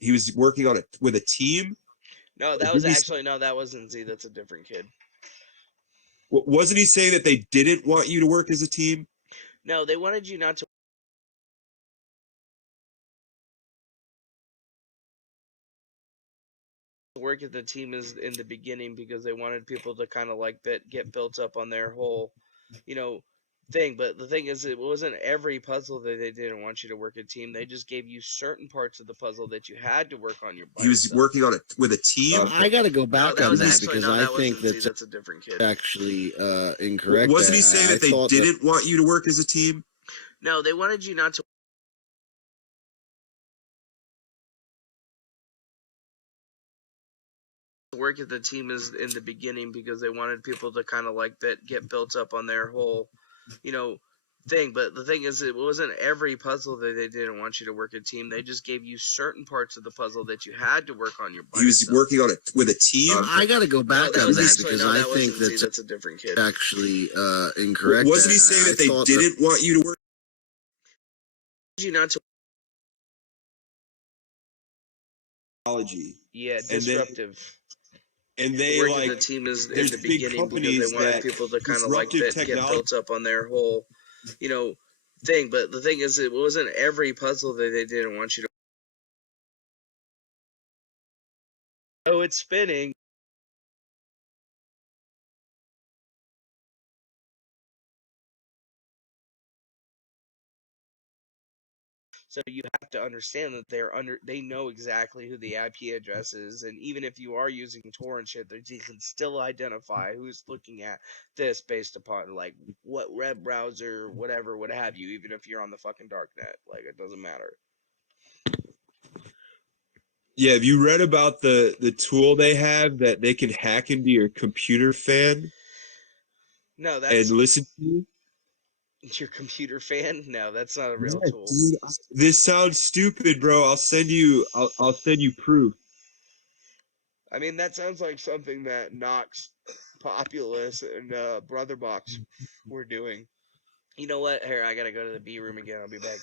he was working on it with a team. No, that was actually no, that wasn't Z. That's a different kid. Wasn't he saying that they didn't want you to work as a team? No, they wanted you not to work at the team is in the beginning because they wanted people to kind of like get built up on their whole, you know, thing. But the thing is, it wasn't every puzzle that they didn't want you to work a team. They just gave you certain parts of the puzzle that you had to work on your by He was yourself. working on it with a team. I got to go back No, that on was that actually because no, I that think wasn't Z. that's That's a different kid. actually incorrect. Wasn't he saying that they thought didn't want you to work as a team? No, they wanted you not to work at the team is in the beginning because they wanted people to kind of like get built up on their whole, you know, thing. But the thing is, it wasn't every puzzle that they didn't want you to work a team. They just gave you certain parts of the puzzle that you had to work on your by He was yourself. working on it with a team. I got to go back No, that on was that actually because no, I that think wasn't Z. that's That's a different kid. actually incorrect. Wasn't he saying that they didn't want you to work? You not to yeah, disruptive. And they Working like the team is in there's the big beginning because companies they wanted that people to kind of like disruptive get technology. built up on their whole, you know, thing. But the thing is, it wasn't every puzzle that they didn't want you to. Oh, it's spinning. So you have to understand that they know exactly who the IP address is, and even if you are using Tor and shit, they can still identify who's looking at this based upon like what web browser, whatever, what have you. Even if you're on the fucking darknet, like it doesn't matter. Yeah, have you read about the tool they have that they can hack into your computer fan No, and that's listen to you? your computer fan. No, that's not a real Yeah, tool. dude, this sounds stupid, bro. I'll send you proof. I mean, that sounds like something that Nox, Populous, and Brotherbox were doing. You know what? Here, I gotta go to the B room again. I'll be back.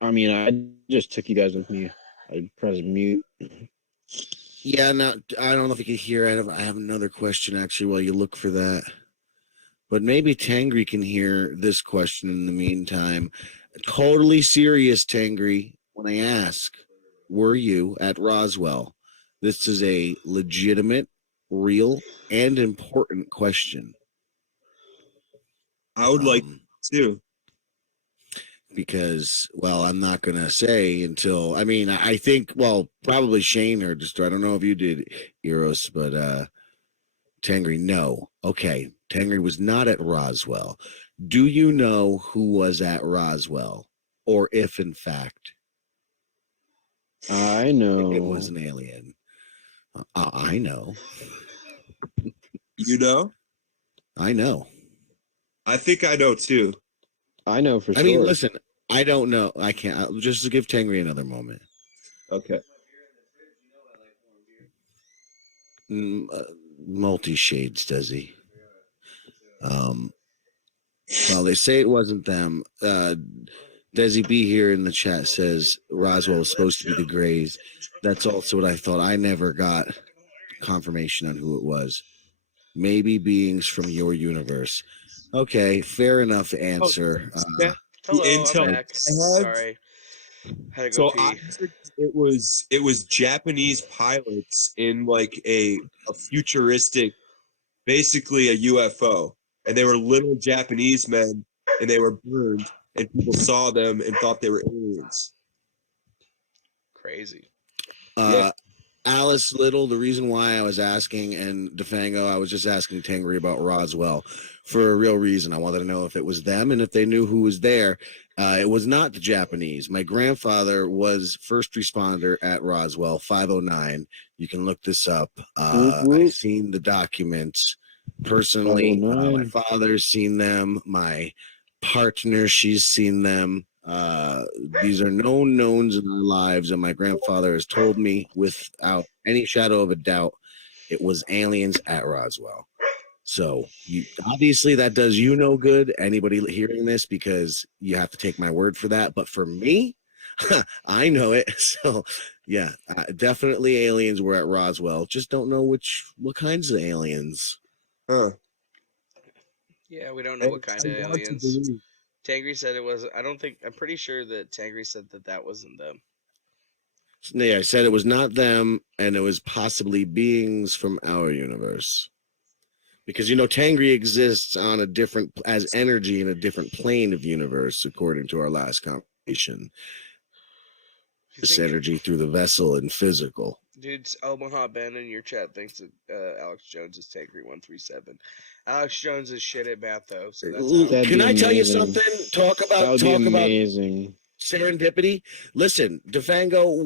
I mean, I just took you guys with me. I pressed mute. Yeah, now I don't know if you can hear. I have another question actually while you look for that. But maybe Tengri can hear this question in the meantime. Totally serious, Tengri. When I ask, were you at Roswell? This is a legitimate, real, and important question. I would like to. Because, well, I'm not going to say until, I mean, I think, well, probably Shane heard the story. I don't know if you did, Eros, but Tengri, no. Okay, Tengri was not at Roswell. Do you know who was at Roswell? Or if, in fact, I know. it was an alien? I know. You know? I know. I think I know too. I know for sure. I mean, listen, I don't know. I can't. I'll just give Tengri another moment. Okay. Multi-shades, does he? Well, they say it wasn't them. Desi B here in the chat says Roswell was supposed to be the Greys. That's also what I thought. I never got confirmation on who it was. Maybe beings from your universe. Okay, fair enough answer. Hello, intel I'm back. I have- Sorry. Had to go So I pee. heard it was Japanese pilots in like a futuristic, basically a UFO, and they were little Japanese men, and they were burned, and people saw them and thought they were aliens. Crazy. Yeah. Alice Little, the reason why I was asking, and Defango, I was just asking Tengri about Roswell for a real reason. I wanted to know if it was them and if they knew who was there. It was not the Japanese. My grandfather was first responder at Roswell, 509. You can look this up. I've seen the documents personally. My father's seen them. My partner, she's seen them. These are known knowns in our lives, and my grandfather has told me without any shadow of a doubt it was aliens at Roswell. So you obviously that does you no good, anybody hearing this, because you have to take my word for that. But for me, I know it. So yeah, definitely aliens were at Roswell. Just don't know what kinds of aliens. Huh. Yeah, we don't know what kind I of want to aliens. believe. Tengri said it was. I don't think. I'm pretty sure that Tengri said that wasn't them. Yeah, I said it was not them, and it was possibly beings from our universe. Because Tengri exists on a different as energy in a different plane of universe, according to our last conversation. You This think, energy through the vessel and physical. dudes? Omaha Ben in your chat thinks that Alex Jones is Tengri 137. Alex Jones is shit at math though, so that's out. That'd Can be I tell you amazing. something? Talk That would be about amazing. serendipity. Listen, Defango,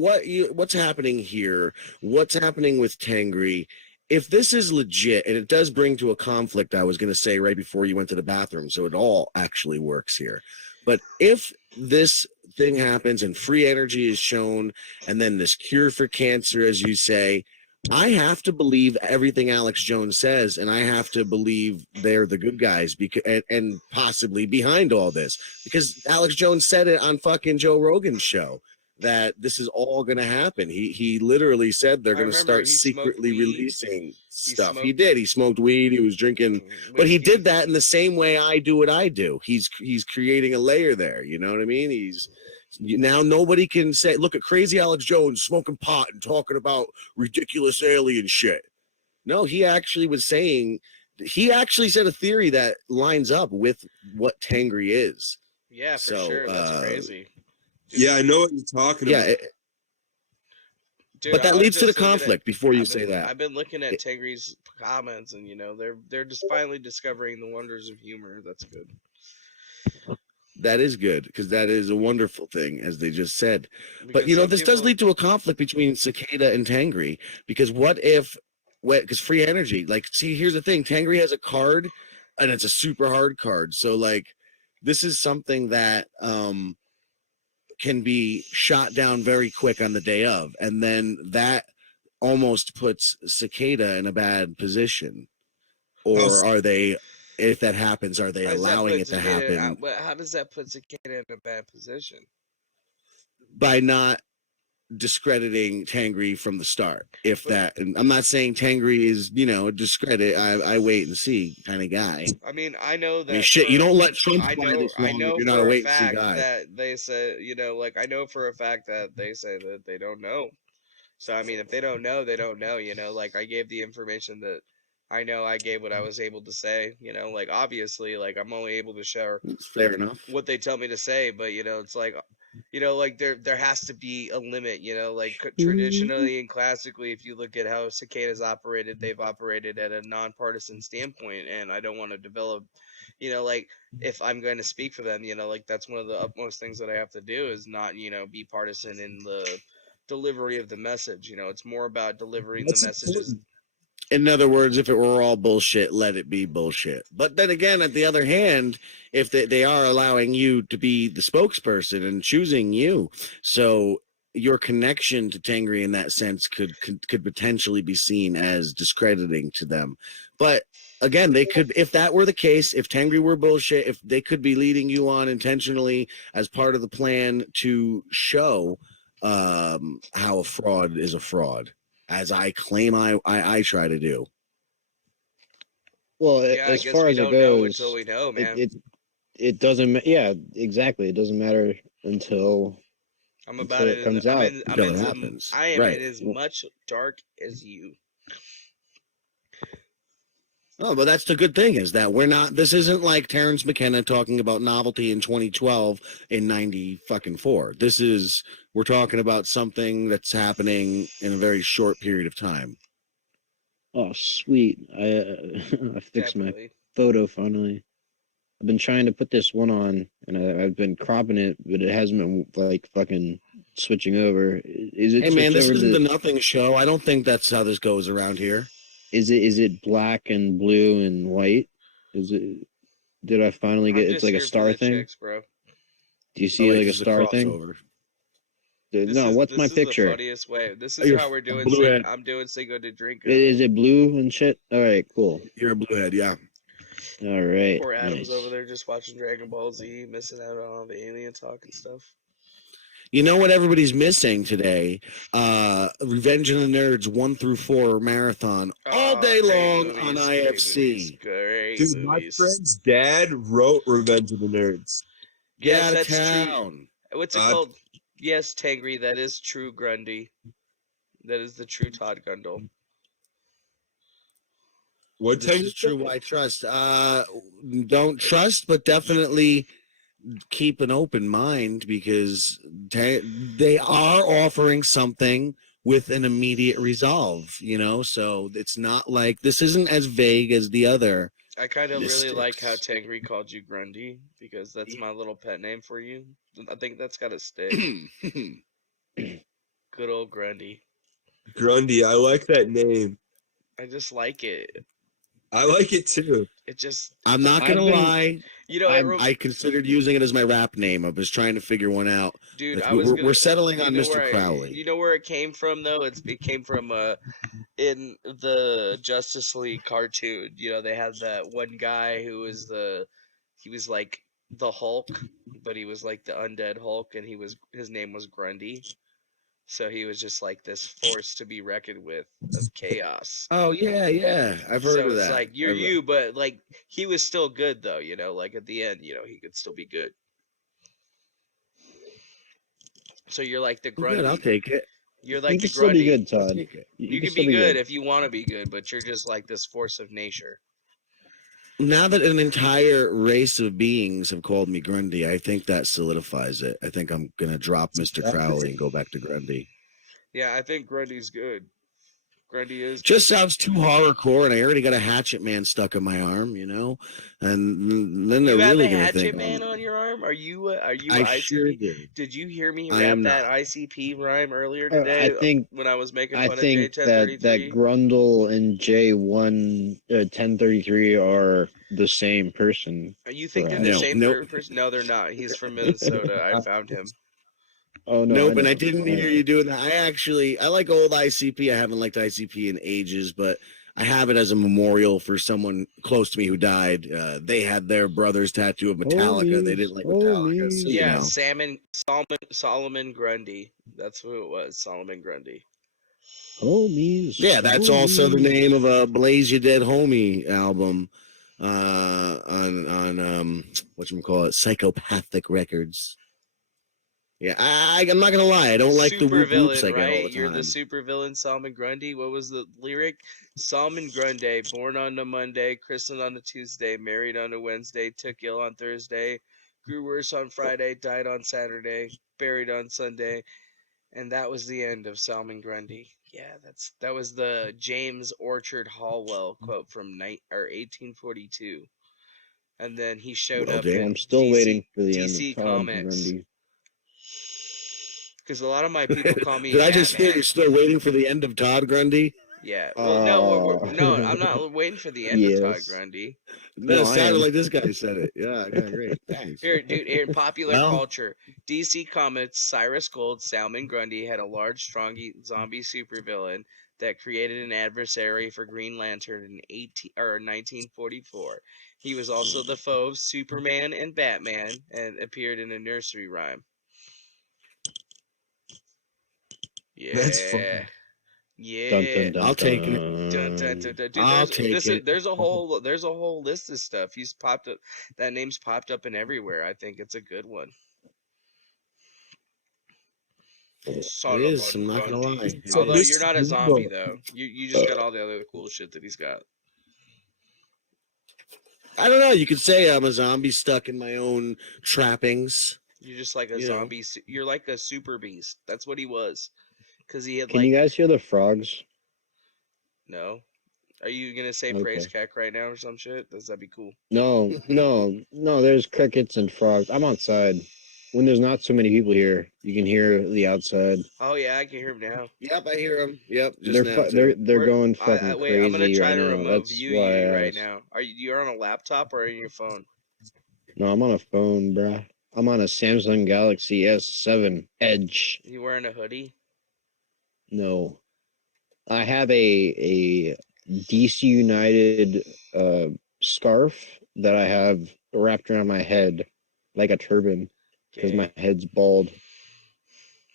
what's happening here? What's happening with Tengri? If this is legit, and it does bring to a conflict, I was going to say right before you went to the bathroom, so it all actually works here. But if this thing happens and free energy is shown, and then this cure for cancer, as you say, I have to believe everything Alex Jones says, and I have to believe they're the good guys and possibly behind all this, because Alex Jones said it on fucking Joe Rogan's show that this is all going to happen. He literally said they're I going to remember start he smoked secretly weed. releasing He stuff. He smoked did. He smoked weed. He was drinking, but he whiskey. did that in the same way I do what I do. He's creating a layer there. You know what I mean? Now nobody can say, look at crazy Alex Jones smoking pot and talking about ridiculous alien shit. No, he actually said a theory that lines up with what Tengri is. Yeah, for So, sure. That's crazy. Dude, Yeah, I know what you're talking Yeah, about. dude, but that I was leads to the just looking at- conflict before you I've say been- that. I've been looking at Tengri's comments, and they're just finally discovering the wonders of humor. That's good. That is good, because that is a wonderful thing, as they just said. But Because some this does people- lead to a conflict between Cicada and Tengri, because because free energy, like, see, here's the thing, Tengri has a card, and it's a super hard card. So like, this is something that can be shot down very quick on the day of, and then that almost puts Cicada in a bad position. Or are they, if that happens, are they How does that allowing put it to Cicada- happen How does that put Cicada in a bad position? by not discrediting Tengri from the start? If that, and I'm not saying Tengri is, a discredit. I wait and see kind of guy. I mean, I know that. I mean, shit, you don't let Trump I fly know. this long I if know you're not for a a wait and see fact guy. that they said, like I know for a fact that they say that they don't know. So I mean, if they don't know, they don't know. Like I gave the information that I know. I gave what I was able to say. Like obviously, like I'm only able to share It's fair enough. what they tell me to say, but it's like like there has to be a limit. Like traditionally and classically, if you look at how cicadas operated, they've operated at a nonpartisan standpoint, and I don't want to develop like if I'm going to speak for them, like that's one of the utmost things that I have to do is not be partisan in the delivery of the message. It's more about delivering That's the messages. In other words, if it were all bullshit, let it be bullshit. But then again, at the other hand, if they are allowing you to be the spokesperson and choosing you, so your connection to Tengri in that sense could potentially be seen as discrediting to them. But again, they could, if that were the case, if Tengri were bullshit, if they could be leading you on intentionally as part of the plan to show how a fraud is a fraud, as I claim I try to do. Well, Yeah, I as guess far we as it don't know goes, until we know, man. it doesn't. Yeah, exactly. It doesn't matter until I'm until about it it. comes I'm out. in. I'm Until it in. happens. I am Right. in as much dark as you. Oh, but that's the good thing, is that we're not. This isn't like Terrence McKenna talking about novelty in 2012 in 94. We're talking about something that's happening in a very short period of time. Oh, sweet! I fixed my Definitely. photo finally. I've been trying to put this one on, and I've been cropping it, but it hasn't been like fucking switching over. Is it? Hey man, this over isn't to- the nothing show. I don't think that's how this goes around here. Is it black and blue and white? Is it? Did I finally I'm get? It's just like a here for star the thing. chicks, bro. Do you see like a this is star thing? crossover. No, what's my this is the picture? funniest way. This Oh, is you're how we're doing. bluehead. I'm doing Cinco de Drinko. Is it blue and shit? All right, cool. You're a bluehead, yeah. All right. Poor Adam's nice. over there just watching Dragon Ball Z, missing out on all the alien talk and stuff. You know what everybody's missing today? Revenge of the Nerds 1 through 4 marathon all day Great long movies, on great IFC. movies, great Dude, my movies. friend's dad wrote Revenge of the Nerds. Get Yes, out of that's true. town. What's it called? Yes, Tengri, that is true Grundy. That is the true Todd Gundle. What This is true. Why trust? Don't trust, but definitely keep an open mind because they are offering something with an immediate resolve. You know, so it's not like this isn't as vague as the other. I kind of really like how Mystics. Tengri called you Grundy because that's my little pet name for you. I think that's got to stick. Good old Grundy. Grundy, I like that name. I just like it. I like it too. It just, I'm not gonna lie. you know, I considered using it as my rap name. I was trying to figure one out. dude, Like, I was we're settling on you know Mr. where Crowley. you know where it came from though? It came from in the Justice League cartoon. You know, they had that one guy who was he was like the Hulk, but he was like the undead Hulk, and his name was Grundy. So he was just like this force to be reckoned with of chaos. Oh yeah, I've heard So of it's that. like you're you, but like he was still good though, you know, like at the end, you know, he could still be good. So you're like the Grundy. Good, I'll take it. You're like You the can still be Grundy. good, Todd. Take it. You can still be good if you want to be good, but you're just like this force of nature. Now that an entire race of beings have called me Grundy, I think that solidifies it. I think I'm gonna drop Mr. Crowley and go back to Grundy. Yeah, I think Grundy's good. Grundy is Just good. sounds too horrorcore, and I already got a Hatchet Man stuck in my arm, you know. And then they're You have really a gonna Hatchet think Man on your arm? Are you I ICP? sure do. Did you hear me I rap am that not. ICP rhyme earlier today? I think when I was making I fun think of that J1033. Grundle and J1 1033 are the same person. You think they're Right. the No, same nope. person? No, they're not. He's from Minnesota. I found him. Oh no, Nope, and I know. didn't hear you doing that. I like old ICP. I haven't liked ICP in ages, but I have it as a memorial for someone close to me who died. They had their brother's tattoo of Metallica. They didn't like Metallica, so you Yeah, know. Solomon Grundy. That's who it was. Solomon Grundy. Homies. Yeah, that's also the name of a Blaze You Dead Homie album on whatchamacallit, Psychopathic Records. Yeah, I'm not gonna lie, I don't like the Super whoop whoops villain, I get all right? the You're the time. super villain, Salmon Grundy. What was the lyric? Salmon Grundy, born on a Monday, christened on a Tuesday, married on a Wednesday, took ill on Thursday, grew worse on Friday, died on Saturday, buried on Sunday, and that was the end of Salmon Grundy. Yeah, that was the James Orchard Hallwell quote from 1842. And then he showed Well, up damn. in I'm still waiting for the DC end of Todd Comics. Grundy. Because a lot of my people call me Did I just hear Batman. you're still waiting for the end of Todd Grundy? Yeah. Well, no, no, I'm not waiting for the end of Todd Yes. Grundy. No, it I sounded am. like this guy said it. Yeah, great. Thanks. Here, dude, in popular Well- culture, DC Comics, Cyrus Gold, Salmon Grundy had a large, strong zombie supervillain that created an adversary for Green Lantern in 1944. He was also the foe of Superman and Batman and appeared in a nursery rhyme. Yeah. That's fun. Yeah. Dun, dun, dun, I'll take it. Dun, dun, dun, dun. Dude, I'll take it. there's a whole list of stuff. He's popped up. That name's popped up in everywhere. I think it's a good one. It is. I'm not gonna lie. So Although this you're not a is zombie the- though. You just got all the other cool shit that he's got. I don't know. You could say I'm a zombie stuck in my own trappings. You're just like a You know. zombie. You're like a super beast. That's what he was. Because he had Can like you guys hear the frogs? no. Are you gonna say praise Keck right now or some shit? That'd be cool. No, there's crickets and frogs. I'm outside. When there's not so many people here, you can hear the outside. Oh yeah, I can hear him now. Yep, I hear him. Yep, just They're now. they're Where- going fucking wait, crazy I'm gonna try right to now. remote That's view why you I right asked. now. You're on a laptop or on your phone? No, I'm on a phone, bruh. I'm on a Samsung Galaxy S7 Edge. You wearing a hoodie? No, I have a DC United scarf that I have wrapped around my head like a turban because Okay. my head's bald.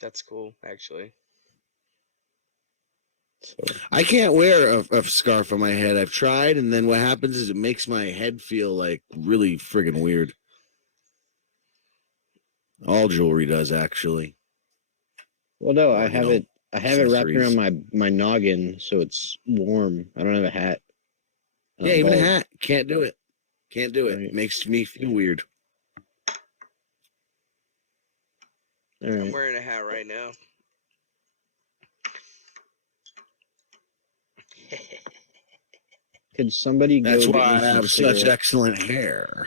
That's cool, actually. So I can't wear a scarf on my head. I've tried, and then what happens is it makes my head feel like really friggin' weird. All jewelry does, actually. well, no, Or, I you have know, it. I have it wrapped accessories. around my noggin, so it's warm. I don't have a hat. Yeah, I'm even a bald. hat. Can't do it. Can't do it. Right. Makes me feel weird. All I'm right. wearing a hat right now. Could somebody That's go get why me I some have such cigarettes? excellent hair.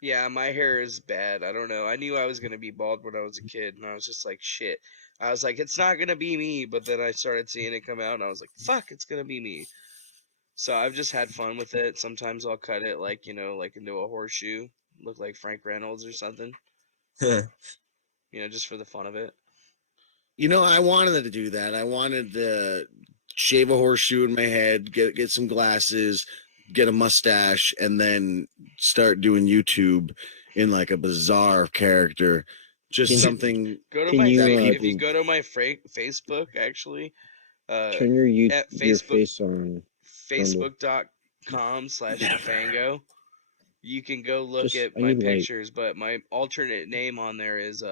Yeah, my hair is bad. I don't know. I knew I was gonna be bald when I was a kid, and I was just like, shit. I was like, it's not gonna be me. But then I started seeing it come out, and I was like, fuck, it's gonna be me. So I've just had fun with it. Sometimes I'll cut it like, like into a horseshoe, look like Frank Reynolds or something, just for the fun of it. You know, I wanted to do that. I wanted to shave a horseshoe in my head, get some glasses, get a mustache, and then start doing YouTube in like a bizarre character. Just Can- something. Go to Can my you if you go to my Facebook actually, turn your at your Facebook face on, Grundle? facebook.com/Defango. You can go look Just at I my need light. pictures, but my alternate name on there is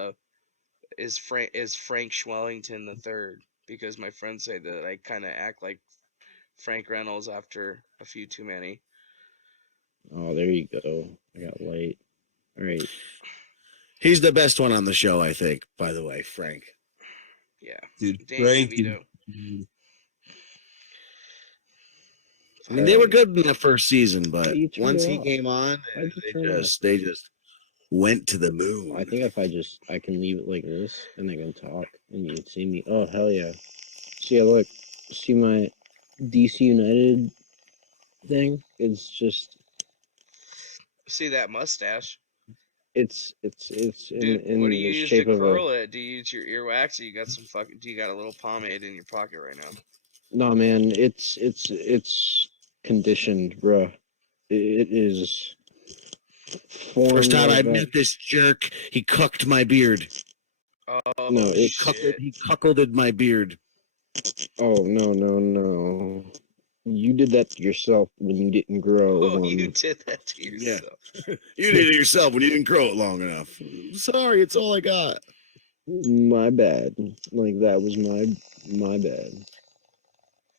Frank Schwellington the third, because my friends say that I kind of act like Frank Reynolds after a few too many. Oh, there you go. I got light. All right. He's the best one on the show, I think. By the way, Frank. Yeah, Dude, Danny Frank. DeVito. I mean, they were Alright. good in that first season, Hey, but you turned once it he off. came on, Why'd you they turn it off? just went to the moon. I think if I can leave it like this and I can talk and you can see me. Oh hell yeah! See, look, see my DC United thing. It's just See that mustache, it's dude? What do in you the use to shape of a. curl it? Do you use your earwax, or you got some fucking? Do you got a little pomade in your pocket right now? No man, it's conditioned, bruh. It is First formed time I like that. met this jerk, he cucked my beard. Oh No, He it's shit! cuckolded my beard. oh no. You did that to yourself when you didn't grow Oh, you one. did that to Yeah. yourself. You did it yourself when you didn't grow it long enough. Sorry, it's all I got. My bad. Like that was my bad.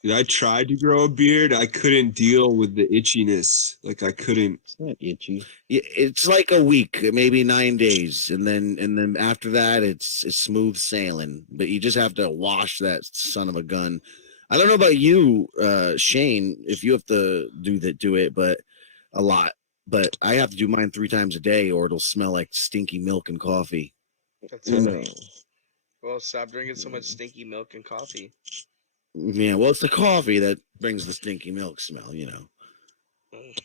Dude, I tried to grow a beard. I couldn't deal with the itchiness. Like I couldn't. It's not itchy. It's like a week, maybe 9 days, and then after that, it's smooth sailing. But you just have to wash that son of a gun. I don't know about you, Shane, if you have to do it, but a lot. But I have to do mine 3 times a day, or it'll smell like stinky milk and coffee. That's No. funny. Well, stop drinking so much stinky milk and coffee. Yeah, well, it's the coffee that brings the stinky milk smell, you know. Mm.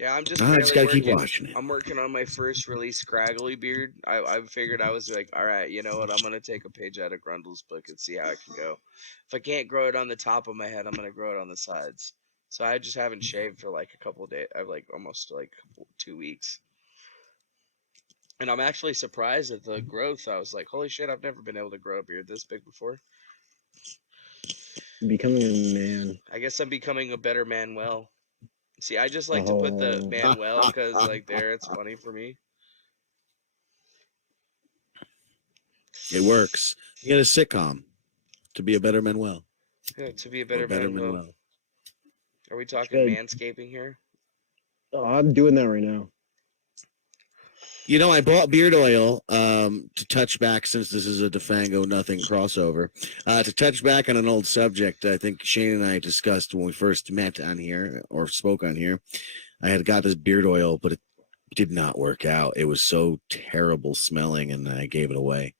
Yeah, I'm just I just barely gotta keep working. washing it. I'm working on my first really scraggly beard. I figured I was like, all right, you know what? I'm gonna take a page out of Grundle's book and see how it can go. If I can't grow it on the top of my head, I'm gonna grow it on the sides. So I just haven't shaved for like a couple days. I've like almost like 2 weeks, and I'm actually surprised at the growth. I was like, holy shit, I've never been able to grow a beard this big before. Becoming a man. I guess I'm becoming a better Manuel. See, I just like to put the Oh, Manuel because like there, it's funny for me. It works. You get a sitcom to be a better Manuel Yeah, to be a or better better Manuel. Manuel. Are we talking good. manscaping here? Oh, I'm doing that right now. You know, I bought beard oil to touch back, since this is a Defango nothing crossover, to touch back on an old subject I think Shane and I discussed when we first met on here or spoke on here. I had got this beard oil, but it did not work out. It was so terrible smelling, and I gave it away.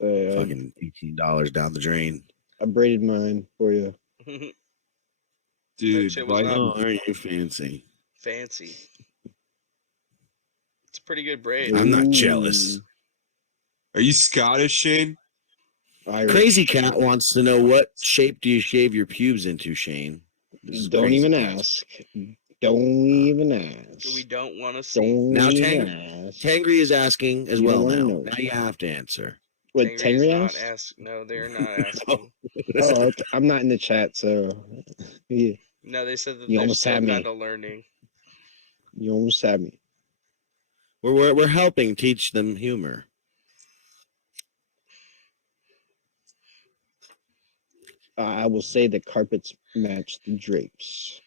Fucking $18 down the drain. I braided mine for you. Dude, shit was not Oh, aren't you fancy? fancy. It's pretty good braid. I'm not jealous. Are you Scottish, Shane? Irish. Crazy Cat wants to know what shape do you shave your pubes into, Shane? This is Don't Crazy even Cat. ask. Don't even ask. We don't want to see. Don't Now, even ask. Tengri is asking as You well don't wanna now. know. Now you have to answer. What Tengri's Tengri not asked? ask. No, they're not asking. Oh, okay. I'm not in the chat, so yeah, No, they said that You they're almost still had me. kind of learning. you almost had me. We're helping teach them humor. I will say the carpets match the drapes.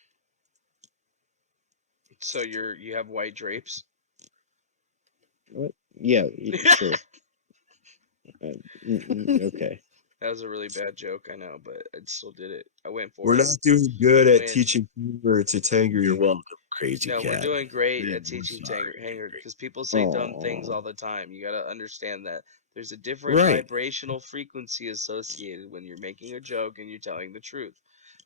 So you have white drapes. What? Yeah, sure. Okay. That was a really bad joke, I know, but I still did it. I went for We're it. not doing good at Win. teaching humor to Tengri. You're welcome, Crazy No, Cat. we're doing great Yeah, at teaching sorry. Hanger because people say dumb things Aw. all the time. You got to understand that there's a different Right. vibrational frequency associated when you're making a joke and you're telling the truth.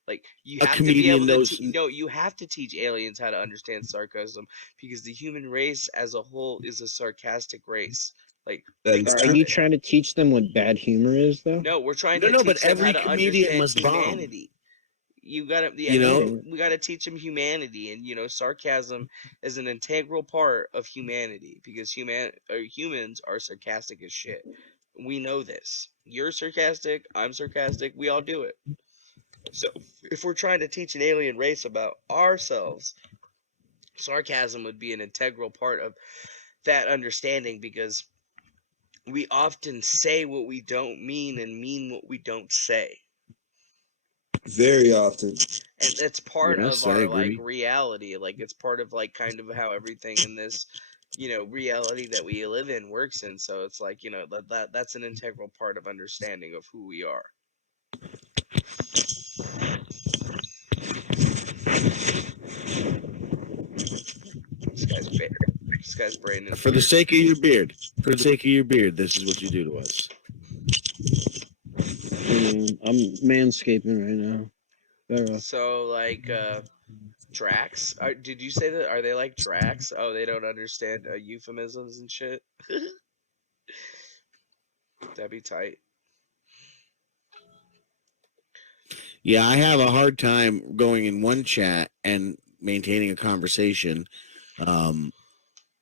Like you A have to be able comedian to knows. you have to teach aliens how to understand sarcasm because the human race as a whole is a sarcastic race. Like That think is Are about you it. trying to teach them what bad humor is, though? No, we're trying No, to no, but teach them how every to comedian understand must bomb. humanity. You gotta, You know? we gotta teach them humanity, and sarcasm is an integral part of humanity because humans are sarcastic as shit. We know this. You're sarcastic. I'm sarcastic. We all do it. So if we're trying to teach an alien race about ourselves, sarcasm would be an integral part of that understanding because we often say what we don't mean and mean what we don't say. very often. And it's part Yes, of I our like agree. reality. Like it's part of like kind of how everything in this reality that we live in works in. So it's like that's an integral part of understanding of who we are. This guy's brain is For the weird. sake of your beard. For the sake of your beard, this is what you do to us. I'm manscaping right now. Better off. So like Drax, did you say that? Are they like Drax? Oh, they don't understand euphemisms and shit. That'd be tight. Yeah, I have a hard time going in one chat and maintaining a conversation.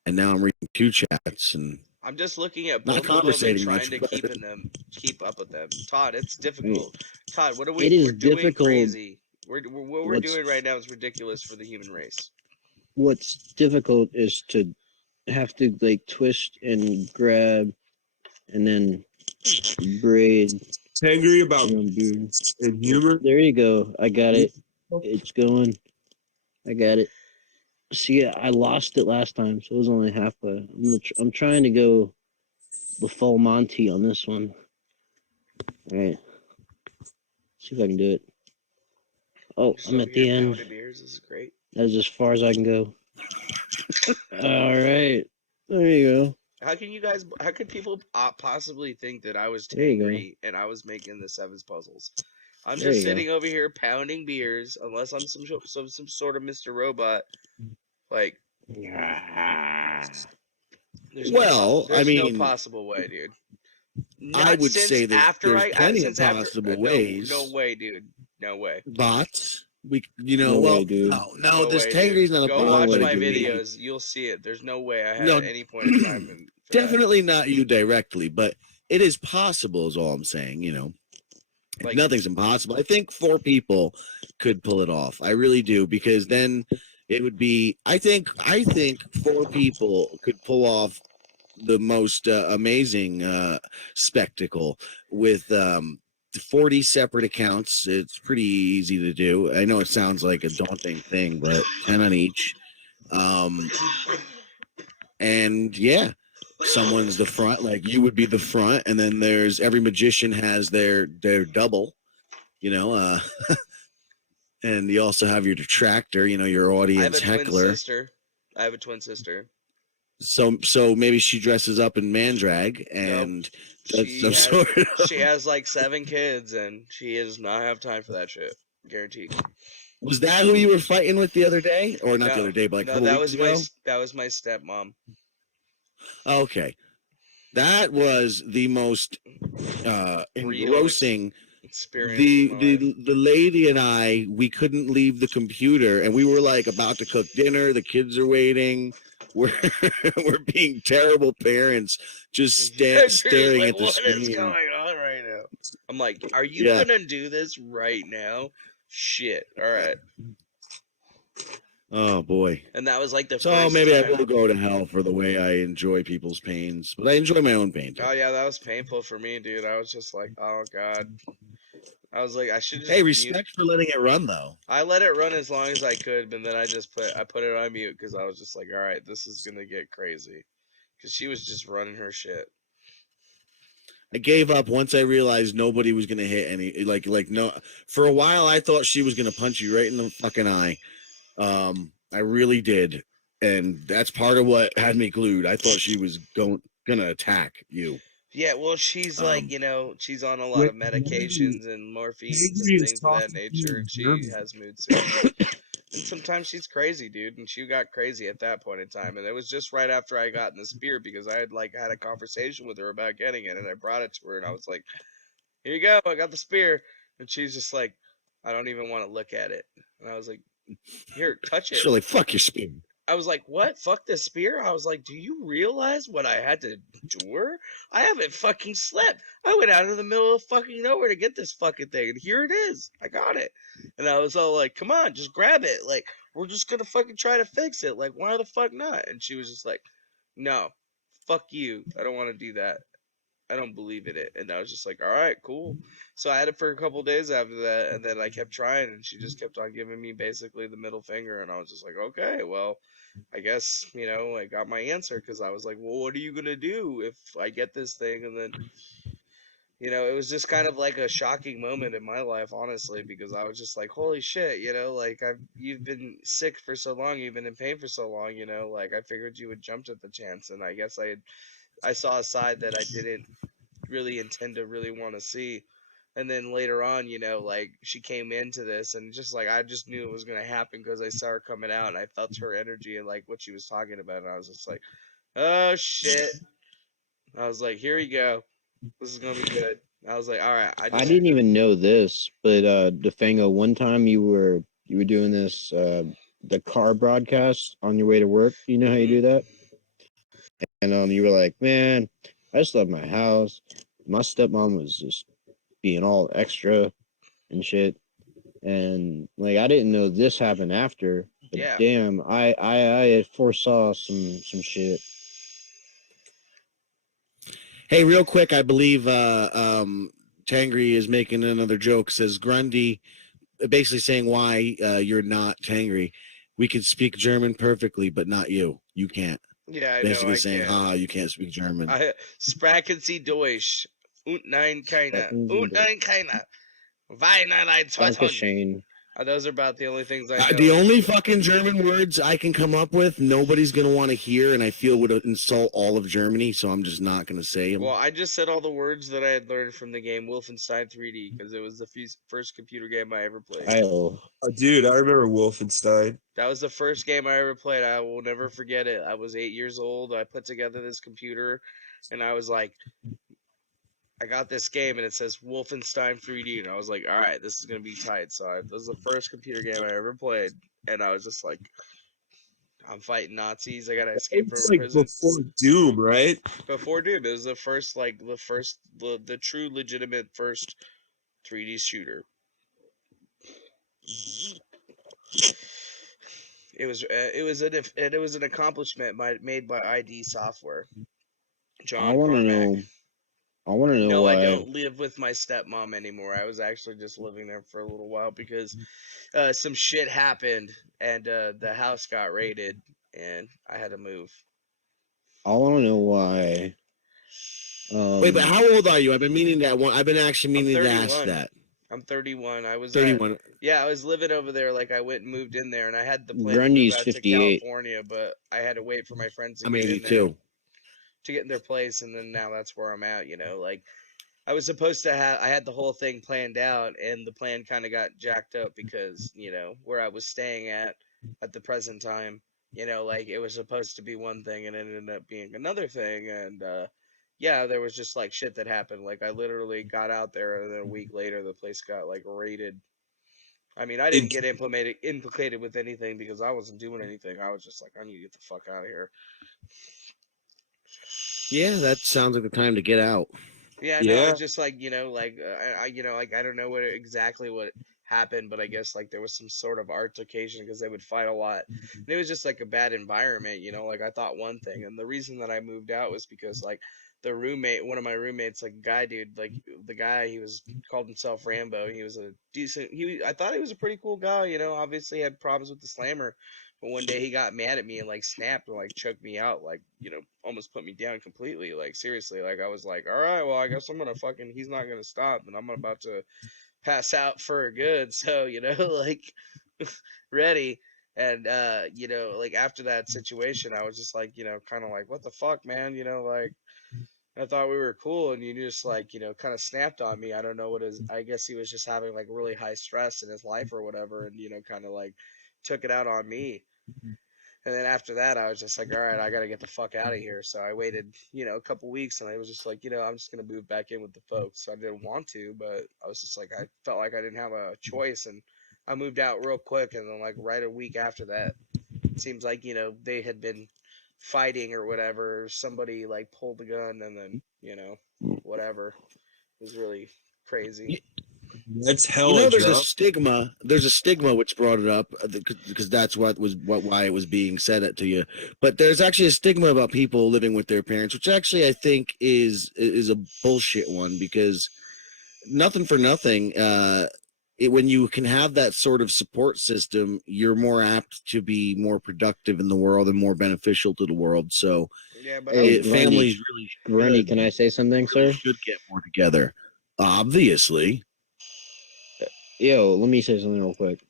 And now I'm reading two chats and I'm just looking at not both of them and conversating trying much. to But keep up with them. Todd, it's difficult. Todd, what are we? It is We're doing difficult. crazy. What we're What's- doing right now is ridiculous for the human race. What's difficult is to have to like twist and grab and then braid Tengri about your own beard. and humor. There you go. I got it. It's going. I got it. See, I lost it last time, so it was only halfway. I'm trying to go the full Monty on this one. All right. See if I can do it. Oh, Just I'm over at the here end. pounding beers. This is great. That's as far as I can go. All right. There you go. How could people possibly think that I was There you go. Tengri and I was making the Sevens puzzles? I'm There just you go. sitting over here pounding beers, unless I'm some sort of Mr. Robot. Like, there's well, I no mean, possible way, dude. I would say that there's plenty of possible ways. No way, dude. No way. But we, No well, way, dude. no, this way, Tengri's not a Go possible watch way my to be. videos. You'll see it. There's no way I had No, at any point in time. For Definitely not you directly, but it is possible. Is all I'm saying. Like- Nothing's impossible. I think 4 people could pull it off. I really do, because then it would be. I think 4 people could pull off the most amazing spectacle with 40 separate accounts. It's pretty easy to do. I know it sounds like a daunting thing, but 10 on each. And yeah, someone's the front, like you would be the front, and then there's every magician has their double, and you also have your detractor, your audience heckler. I have a twin sister. So maybe she dresses up in man drag and does some sort of. She has like 7 kids, and she does not have time for that shit. Guaranteed. Was that who you were fighting with the other day, or not No, the other day, but like a no, couple that weeks was ago? that was my stepmom. Okay, that was the most Real engrossing. experience in my life. The lady and I, we couldn't leave the computer, and we were like about to cook dinner. The kids are waiting. We're we're being terrible parents, just You're staring like, at the what is screen. going on right now? I'm like, are you Yeah. gonna do this right now? Shit. All right. Oh boy. And that was like the So first maybe I time. will go to hell for the way I enjoy people's pains, but I enjoy my own pain too. Oh yeah, that was painful for me, dude. I was just like, oh god. I was like, I should just Hey, mute. respect for letting it run though. I let it run as long as I could, but then I put it on mute because I was just like, all right, this is gonna get crazy, because she was just running her shit. I gave up once I realized nobody was gonna hit any like no. For a while, I thought she was gonna punch you right in the fucking eye. I really did, and that's part of what had me glued. I thought she was gonna attack you. Yeah, well, she's like, Um, she's on a lot of Wait, medications and morphines and Tengri is things of that talking nature, and she German. has mood swings. And sometimes she's crazy, dude, and she got crazy at that point in time. And it was just right after I got in the spear, because I had like had a conversation with her about getting it, and I brought it to her, and I was like, "Here you go, I got the spear," and she's just like, "I don't even want to look at it," and I was like, "Here, touch it." so like fuck your spin. I was like, "What? Fuck this spear?" I was like, "Do you realize what I had to endure? I haven't fucking slept. I went out in the middle of fucking nowhere to get this fucking thing, and here it is. I got it." And I was all like, "Come on, just grab it. Like, we're just gonna fucking try to fix it. Like, why the fuck not?" And she was just like, "No, fuck you. I don't want to do that. I don't believe in it." And I was just like, "All right, cool." So I had it for a couple days after that, and then I kept trying, and she just kept on giving me basically the middle finger, and I was just like, "Okay, well, I guess, I got my answer," because I was like, "Well, what are you gonna do if I get this thing?" And then, it was just kind of like a shocking moment in my life, honestly, because I was just like, "Holy shit," like you've been sick for so long, you've been in pain for so long, like I figured you would jumped at the chance, and I guess I saw a side that I didn't really intend to really want to see. And then later on, like she came into this, and just like I just knew it was gonna happen because I saw her coming out, and I felt her energy and like what she was talking about, and I was just like, "Oh shit!" I was like, "Here we go. This is gonna be good." I was like, "All right." I didn't even know this, but Defango, one time you were doing this the car broadcast on your way to work. You know how you do that? And you were like, "Man, I just love my house. My stepmom was just being all extra and shit." And like I didn't know this happened after, but Yeah. damn, I had foresaw some shit. Hey, real quick, I believe Tengri is making another joke. Says Grundy, basically saying why you're not Tengri. We can speak German perfectly, but not you. You can't. Yeah, I know. Basically I saying, can't. "Ha, you can't speak German." Sprachen Sie Deutsch? Und nein, keiner. Seconds Und and nein, keiner. Weinerlein, zwei Tonnen. Shane. Those are about the only things I know. The only fucking German words I can come up with, nobody's gonna want to hear, and I feel would insult all of Germany, so I'm just not gonna say them. Well, I just said all the words that I had learned from the game Wolfenstein 3D, because it was the first computer game I ever played. Oh, dude, I remember Wolfenstein. That was the first game I ever played. I will never forget it. I was 8 years old. I put together this computer, and I was like, I got this game, and it says Wolfenstein 3D, and I was like, all right, this is gonna be tight. So this was the first computer game I ever played, and I was just like, I'm fighting Nazis. I gotta escape from It's a like prison. before Doom, right? Before Doom, it was the first, the true legitimate first 3D shooter. It was an accomplishment made by ID Software. John I want to Carmack. know. I want to know No, why. I don't live with my stepmom anymore. I was actually just living there for a little while because some shit happened, and the house got raided, and I had to move. I want to know why. Wait, but how old are you? I've been meaning that one. I've been actually meaning to ask 31. that. I'm 31. I was 31. I was living over there. Like I went and moved in there, and I had the plan Grundy's to move out to 58. California, but I had to wait for my friends to I'm get in there 82. to get in their place, and then now that's where I'm at. Like I was supposed to have, I had the whole thing planned out, and the plan kind of got jacked up because where I was staying at the present time, you know, like it was supposed to be one thing and it ended up being another thing. And yeah, there was just like shit that happened. Like I literally got out there and then a week later the place got like raided. I mean, I didn't Int- get implicated with anything because I wasn't doing anything. I was just like, I need to get the fuck out of here. Yeah, that sounds like the time to get out. Yeah, no, yeah. it's just like, you know, like you know, like I don't know exactly what happened, but I guess like there was some sort of altercation because they would fight a lot. And it was just like a bad environment, you know, like I thought one thing. And the reason that I moved out was because like the roommate, one of my roommates, like guy dude, like the guy, he was called himself Rambo. He was a decent, I thought he was a pretty cool guy, you know, obviously had problems with the slammer. But one day he got mad at me and like snapped and like choked me out, like, you know, almost put me down completely. Like seriously, like I was like, all right, well I guess I'm gonna fucking he's not gonna stop and I'm about to pass out for good. So, you know, like ready. And you know, like after that situation I was just like, you know, kinda like, what the fuck, man? You know, like I thought we were cool and you just like, you know, kind of snapped on me. I don't know what his I guess he was just having like really high stress in his life or whatever and you know, kinda like took it out on me. And then after that, I was just like, all right, I got to get the fuck out of here. So I waited, you know, a couple weeks and I was just like, you know, I'm just going to move back in with the folks. So I didn't want to, but I was just like, I felt like I didn't have a choice. And I moved out real quick. And then, like, right a week after that, it seems like, you know, they had been fighting or whatever. Somebody, like, pulled the gun and then, you know, whatever. It was really crazy. That's You hella know, drunk. There's a stigma which brought it up because that's why it was being said it to you. But there's actually a stigma about people living with their parents, which actually I think is a bullshit one because nothing for nothing. When you can have that sort of support system, you're more apt to be more productive in the world and more beneficial to the world. So, Yeah, but Hey, families Grundy, can I say something, really sir? should get more together. Obviously, Yo, let me say something real quick.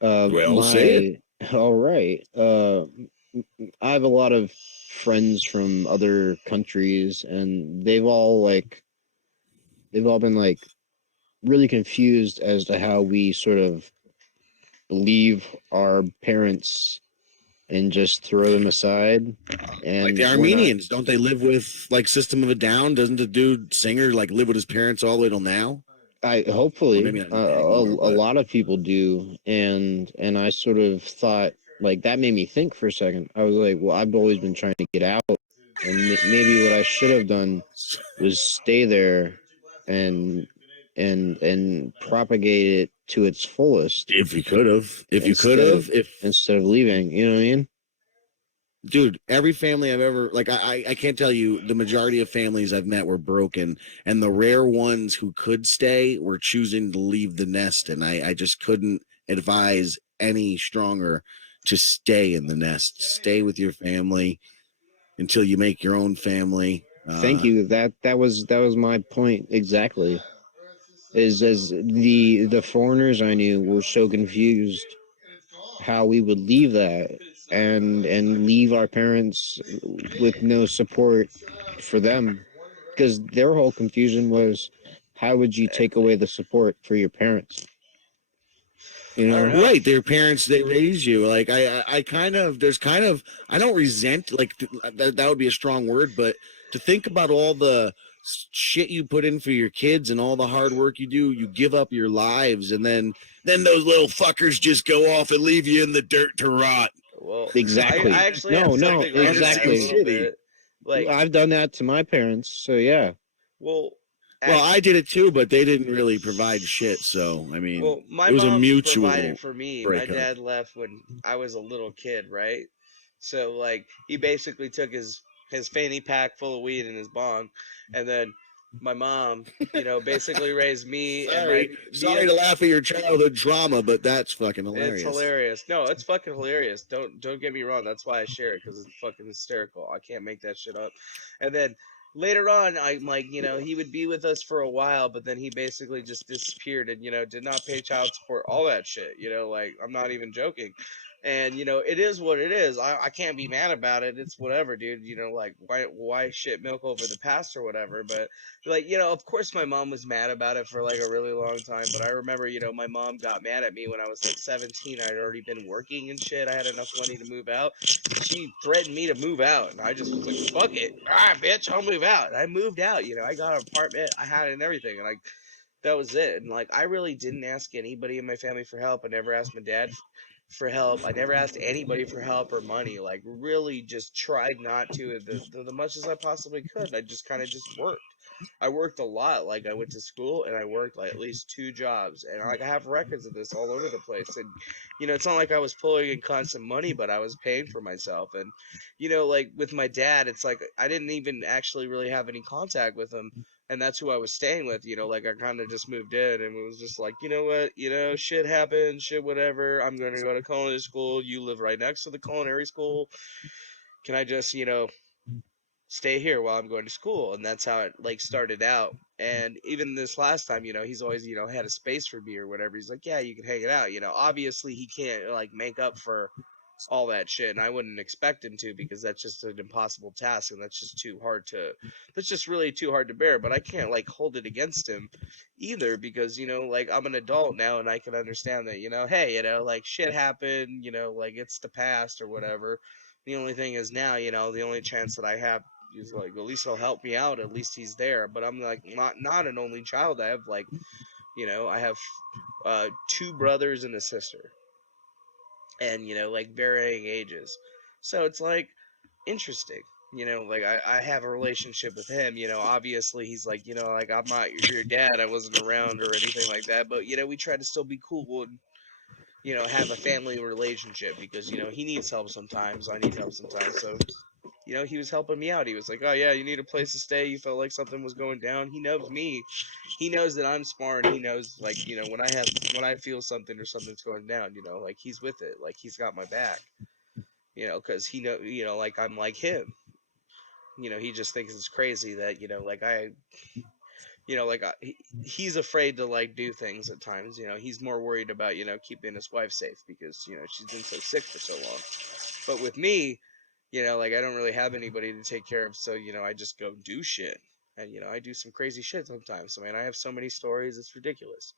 well, say it. All right. I have a lot of friends from other countries, and they've all been like really confused as to how we sort of leave our parents and just throw them aside, Like the and we're not. Armenians, don't they live with like System of a Down? Doesn't the dude singer like live with his parents all the way till now? I Well, hopefully maybe not anymore, a but lot of people do, and I sort of thought like that made me think for a second. I was like, well, I've always been trying to get out, and maybe what I should have done was stay there and and propagate it to its fullest if instead of leaving. You know what I mean? dude, every family I've ever like, I can't tell you the majority of families I've met were broken, and the rare ones who could stay were choosing to leave the nest, and I just couldn't advise any stronger to stay in the nest, stay with your family until you make your own family. Thank you. That was my point exactly. Is as the foreigners I knew were so confused how we would leave that and leave our parents with no support for them, because their whole confusion was how would you take away the support for your parents, you I don't know? know. Right, their parents, they raise you. Like I kind of, there's kind of, I don't resent, like that would be a strong word, but to think about all the shit you put in for your kids and all the hard work you do, you give up your lives, and then those little fuckers just go off and leave you in the dirt to rot. Well, I Exactly. actually have No, something like that a Honestly, exactly. little shitty. bit. Like, I've done that to my parents, so yeah. well, Well, I actually, did it too, but they didn't really provide shit. So I mean, well, my it was a mom provided mutual for me. My breakup. dad left when I was a little kid, right? So like he basically took his fanny pack full of weed in his bong, and then my mom, you know, basically raised me and my me Sorry and to laugh at your childhood trauma, but that's fucking it's hilarious. hilarious. No, it's fucking hilarious. Don't get me wrong. That's why I share it because it's fucking hysterical. I can't make that shit up. And then later on, I'm like, you know, he would be with us for a while, but then he basically just disappeared and you know did not pay child support, all that shit. You know, like I'm not even joking. And it is what it is. I can't be mad about it. It's whatever, dude. Like why shit milk over the past or whatever. But like, of course my mom was mad about it for like a really long time. But I remember, my mom got mad at me when I was like 17. I'd already been working and shit. I had enough money to move out. She threatened me to move out, and I just was like, fuck it. All right, bitch, I'll move out. And I moved out. I got an apartment. I had it and everything, and like that was it. And like I really didn't ask anybody in my family for help. I never asked my dad for help. I never asked anybody for help or money. Like really just tried not to the much as I possibly could. I just kind of just worked. I worked a lot. Like I went to school and I worked like at least 2 jobs. And like I have records of this all over the place. And it's not like I was pulling in constant money, but I was paying for myself. And like with my dad, it's like I didn't even actually really have any contact with him, and that's who I was staying with. Like I kind of just moved in, and it was just like, what, shit happens, shit, whatever. I'm going to go to culinary school. You live right next to the culinary school. Can I just, stay here while I'm going to school? And that's how it like started out. And even this last time, he's always, had a space for me or whatever. He's like, yeah, you can hang it out. Obviously he can't like make up for all that shit, and I wouldn't expect him to, because that's just an impossible task, and that's just really too hard to bear. But I can't like hold it against him either, because like I'm an adult now, and I can understand that, hey, like shit happened, like it's the past or whatever. The only thing is now, the only chance that I have is like, at least he'll help me out, at least he's there. But I'm like not an only child. I have like, I have 2 brothers and a sister, and like varying ages. So it's like interesting. Like I have a relationship with him. Obviously he's like, like I'm not your dad. I wasn't around or anything like that. But we try to still be cool and have a family relationship, because he needs help sometimes. I need help sometimes. So he was helping me out. He was like, oh yeah, you need a place to stay. You felt like something was going down. He knows me. He knows that I'm smart. He knows like, when I feel something or something's going down, like he's with it. Like he's got my back, cause he like I'm like him. He just thinks it's crazy that, like he's afraid to like do things at times. He's more worried about, keeping his wife safe, because, she's been so sick for so long. But with me, like I don't really have anybody to take care of, so I just go do shit, and I do some crazy shit sometimes. So man, I have so many stories, it's ridiculous.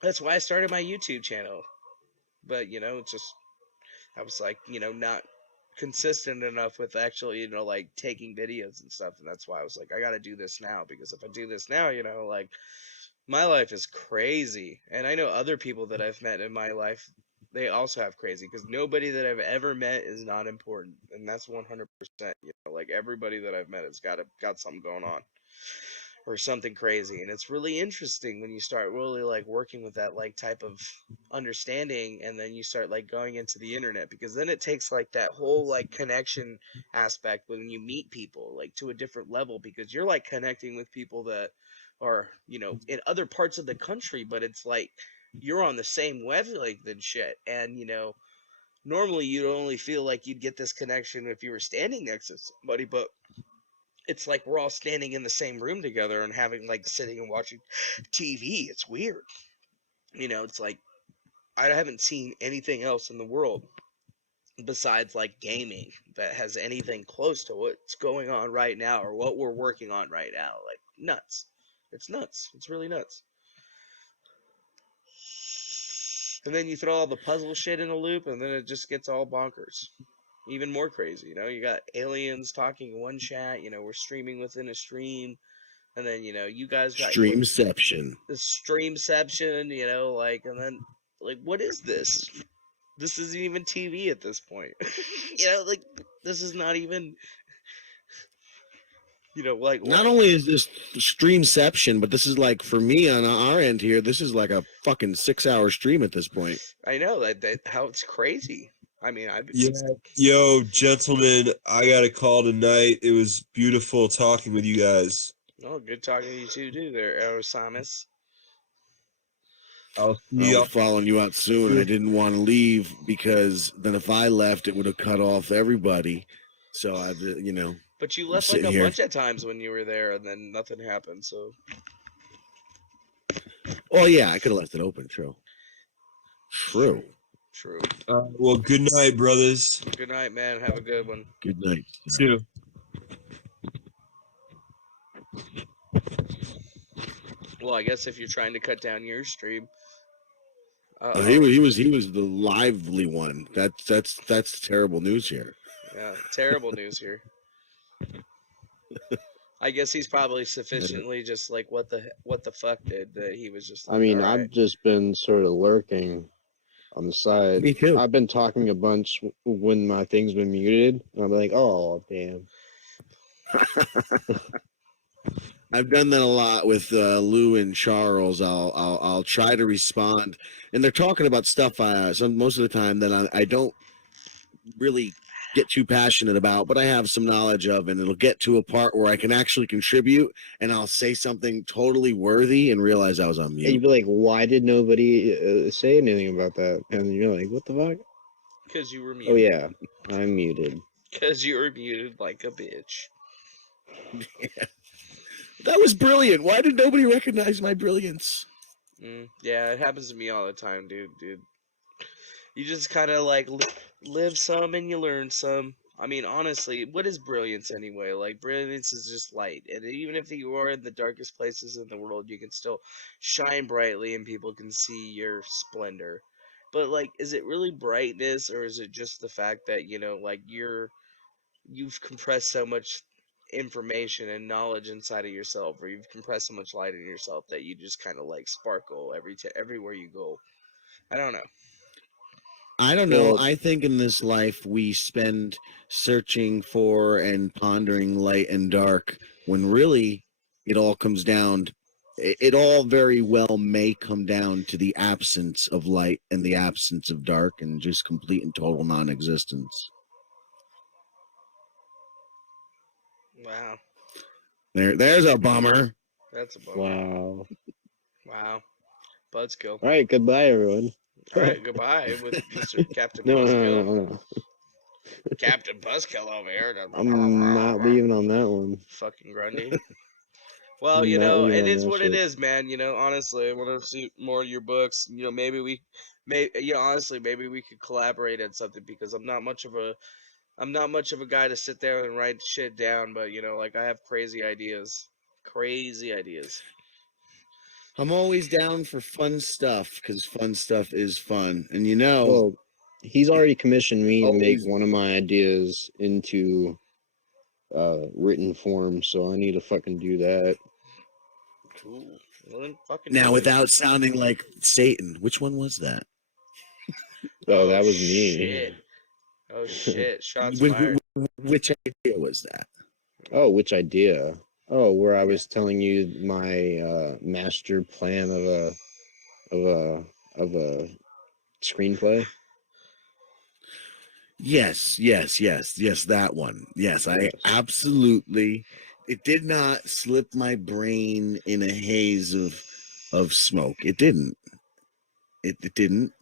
That's why I started my YouTube channel. But it's just I was like, not consistent enough with actually, like taking videos and stuff, and that's why I was like, I got to do this now, because if I do this now, like my life is crazy. And I know other people that I've met in my life, they also have crazy, because nobody that I've ever met is not important, and that's 100%. Like everybody that I've met has got something going on or something crazy, and it's really interesting when you start really like working with that like type of understanding, and then you start like going into the internet, because then it takes like that whole like connection aspect when you meet people like to a different level, because you're like connecting with people that are in other parts of the country, but it's like you're on the same wavelength and shit. And normally you'd only feel like you'd get this connection if you were standing next to somebody, but it's like we're all standing in the same room together and having like sitting and watching TV. It's weird. It's like I haven't seen anything else in the world besides like gaming that has anything close to what's going on right now, or what we're working on right now. Like nuts. It's nuts. It's really nuts. And then you throw all the puzzle shit in a loop, and then it just gets all bonkers. Even more crazy, you got aliens talking in one chat, we're streaming within a stream, and then, you guys got Streamception. the streamception, like, and then, like, what is this? This isn't even TV at this point. Like, this is not even, like, Not only is this streamception, but this is like, for me on our end here, this is like a fucking 6-hour stream at this point. I know that how it's crazy. I mean, Yeah, yo, gentlemen, I got a call tonight. It was beautiful talking with you guys. Oh, good talking to you too, there, Osamis. I'll see I'll y'all. be following you out soon. I didn't want to leave, because then if I left, it would have cut off everybody. So I, But you left like a bunch of times when you were there, and then nothing happened. So. Oh yeah, I could have left it open, true. True. True. Well, good night, brothers. Good night, man. Have a good one. Good night. See you. Well, I guess if you're trying to cut down your stream. He was the lively one. That's terrible news here. Yeah, terrible news here. I guess he's probably sufficiently just like what the fuck did that he was just. I mean, all right. I've just been sort of lurking on the side. Me too. I've been talking a bunch when my thing's been muted, and I'm like, oh damn. I've done that a lot with Lou and Charles. I'll try to respond, and they're talking about stuff most of the time that I don't really get too passionate about, but I have some knowledge of, and it'll get to a part where I can actually contribute, and I'll say something totally worthy and realize I was on And mute. you'd be like, why did nobody say anything about that? And you're like, what the fuck? Because you were muted. Oh yeah, I'm muted. Because you were muted like a bitch. That was brilliant. Why did nobody recognize my brilliance? Yeah, it happens to me all the time, dude. You just kind of like live some and you learn some. I mean, honestly, what is brilliance anyway? Like, brilliance is just light. And even if you are in the darkest places in the world, you can still shine brightly and people can see your splendor. But, like, is it really brightness, or is it just the fact that, like, you've compressed so much information and knowledge inside of yourself, or you've compressed so much light in yourself that you just kind of, like, sparkle everywhere you go? I don't know. I don't know. Well- I think in this life we spend searching for and pondering light and dark when really it all comes down. It all very well may come down to the absence of light and the absence of dark and just complete and total non-existence. Wow. There's a bummer. That's a bummer. Wow. Wow. Buzzkill. All right, goodbye, everyone. All right, goodbye with Mr. Captain No, Buzzkill. no. Captain Buzzkill over here. I'm not leaving on that one. Fucking Grundy. Well, I'm not leaving it on is that what it shit. is, man. Honestly, I want to see more of your books. Maybe honestly, maybe we could collaborate on something, because I'm not much of a guy to sit there and write shit down, but like, I have crazy ideas. Crazy ideas. I'm always down for fun stuff because fun stuff is fun. And Well, he's already commissioned me to make Always- one of my ideas into written form, so I need to fucking do that. Cool. Well, then fucking now do it. without sounding like Satan. Which one was that? Oh, that was me. Shit. Oh shit! Shots Wh- fired. Which idea was that? Oh, which idea? Oh, where I was telling you my master plan of a screenplay. Yes, that one. Yes, I absolutely. It did not slip my brain in a haze of smoke. It didn't. It didn't.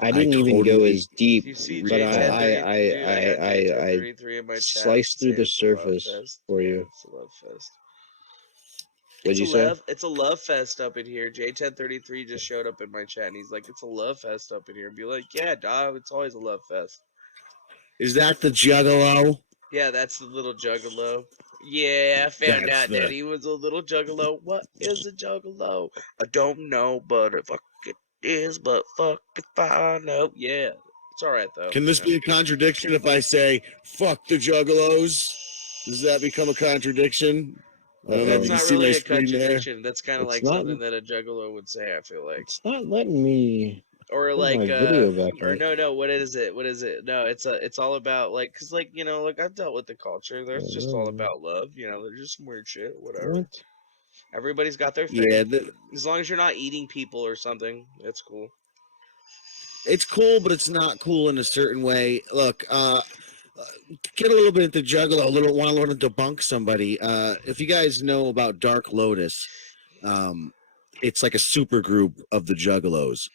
I didn't even go totally- as deep, You see, but J1033 I in my chat sliced through say the it's a love surface fest. for Yeah, you. it's a love fest. What'd you say? It's a love fest up in here. J1033 just showed up in my chat and he's like, it's a love fest up in here. And be like, yeah, dog, it's always a love fest. Is that the Juggalo? Yeah, that's the little juggalo. Yeah, I found That's out that he was a little juggalo. What is a juggalo? I don't know, but fuck it is, but fuck if I know. Yeah, it's alright though. Can this be a contradiction if I say "fuck the Juggalos"? Does that become a contradiction? I don't know That's if you not can see my really a screen there. contradiction. That's kind of It's like not- something that a juggalo would say, I feel like. It's not letting me. Or Put like my video back or up. no, what is it? No, it's all about like, cuz like, like I've dealt with the culture. There's just all about love, there's just some weird shit, whatever. What? Everybody's got their thing. Yeah, As long as you're not eating people or something, it's cool. it's cool, but it's not cool in a certain way. Look, get a little bit into Juggalo. Want to debunk somebody. If you guys know about Dark Lotus, it's like a super group of the Juggalos.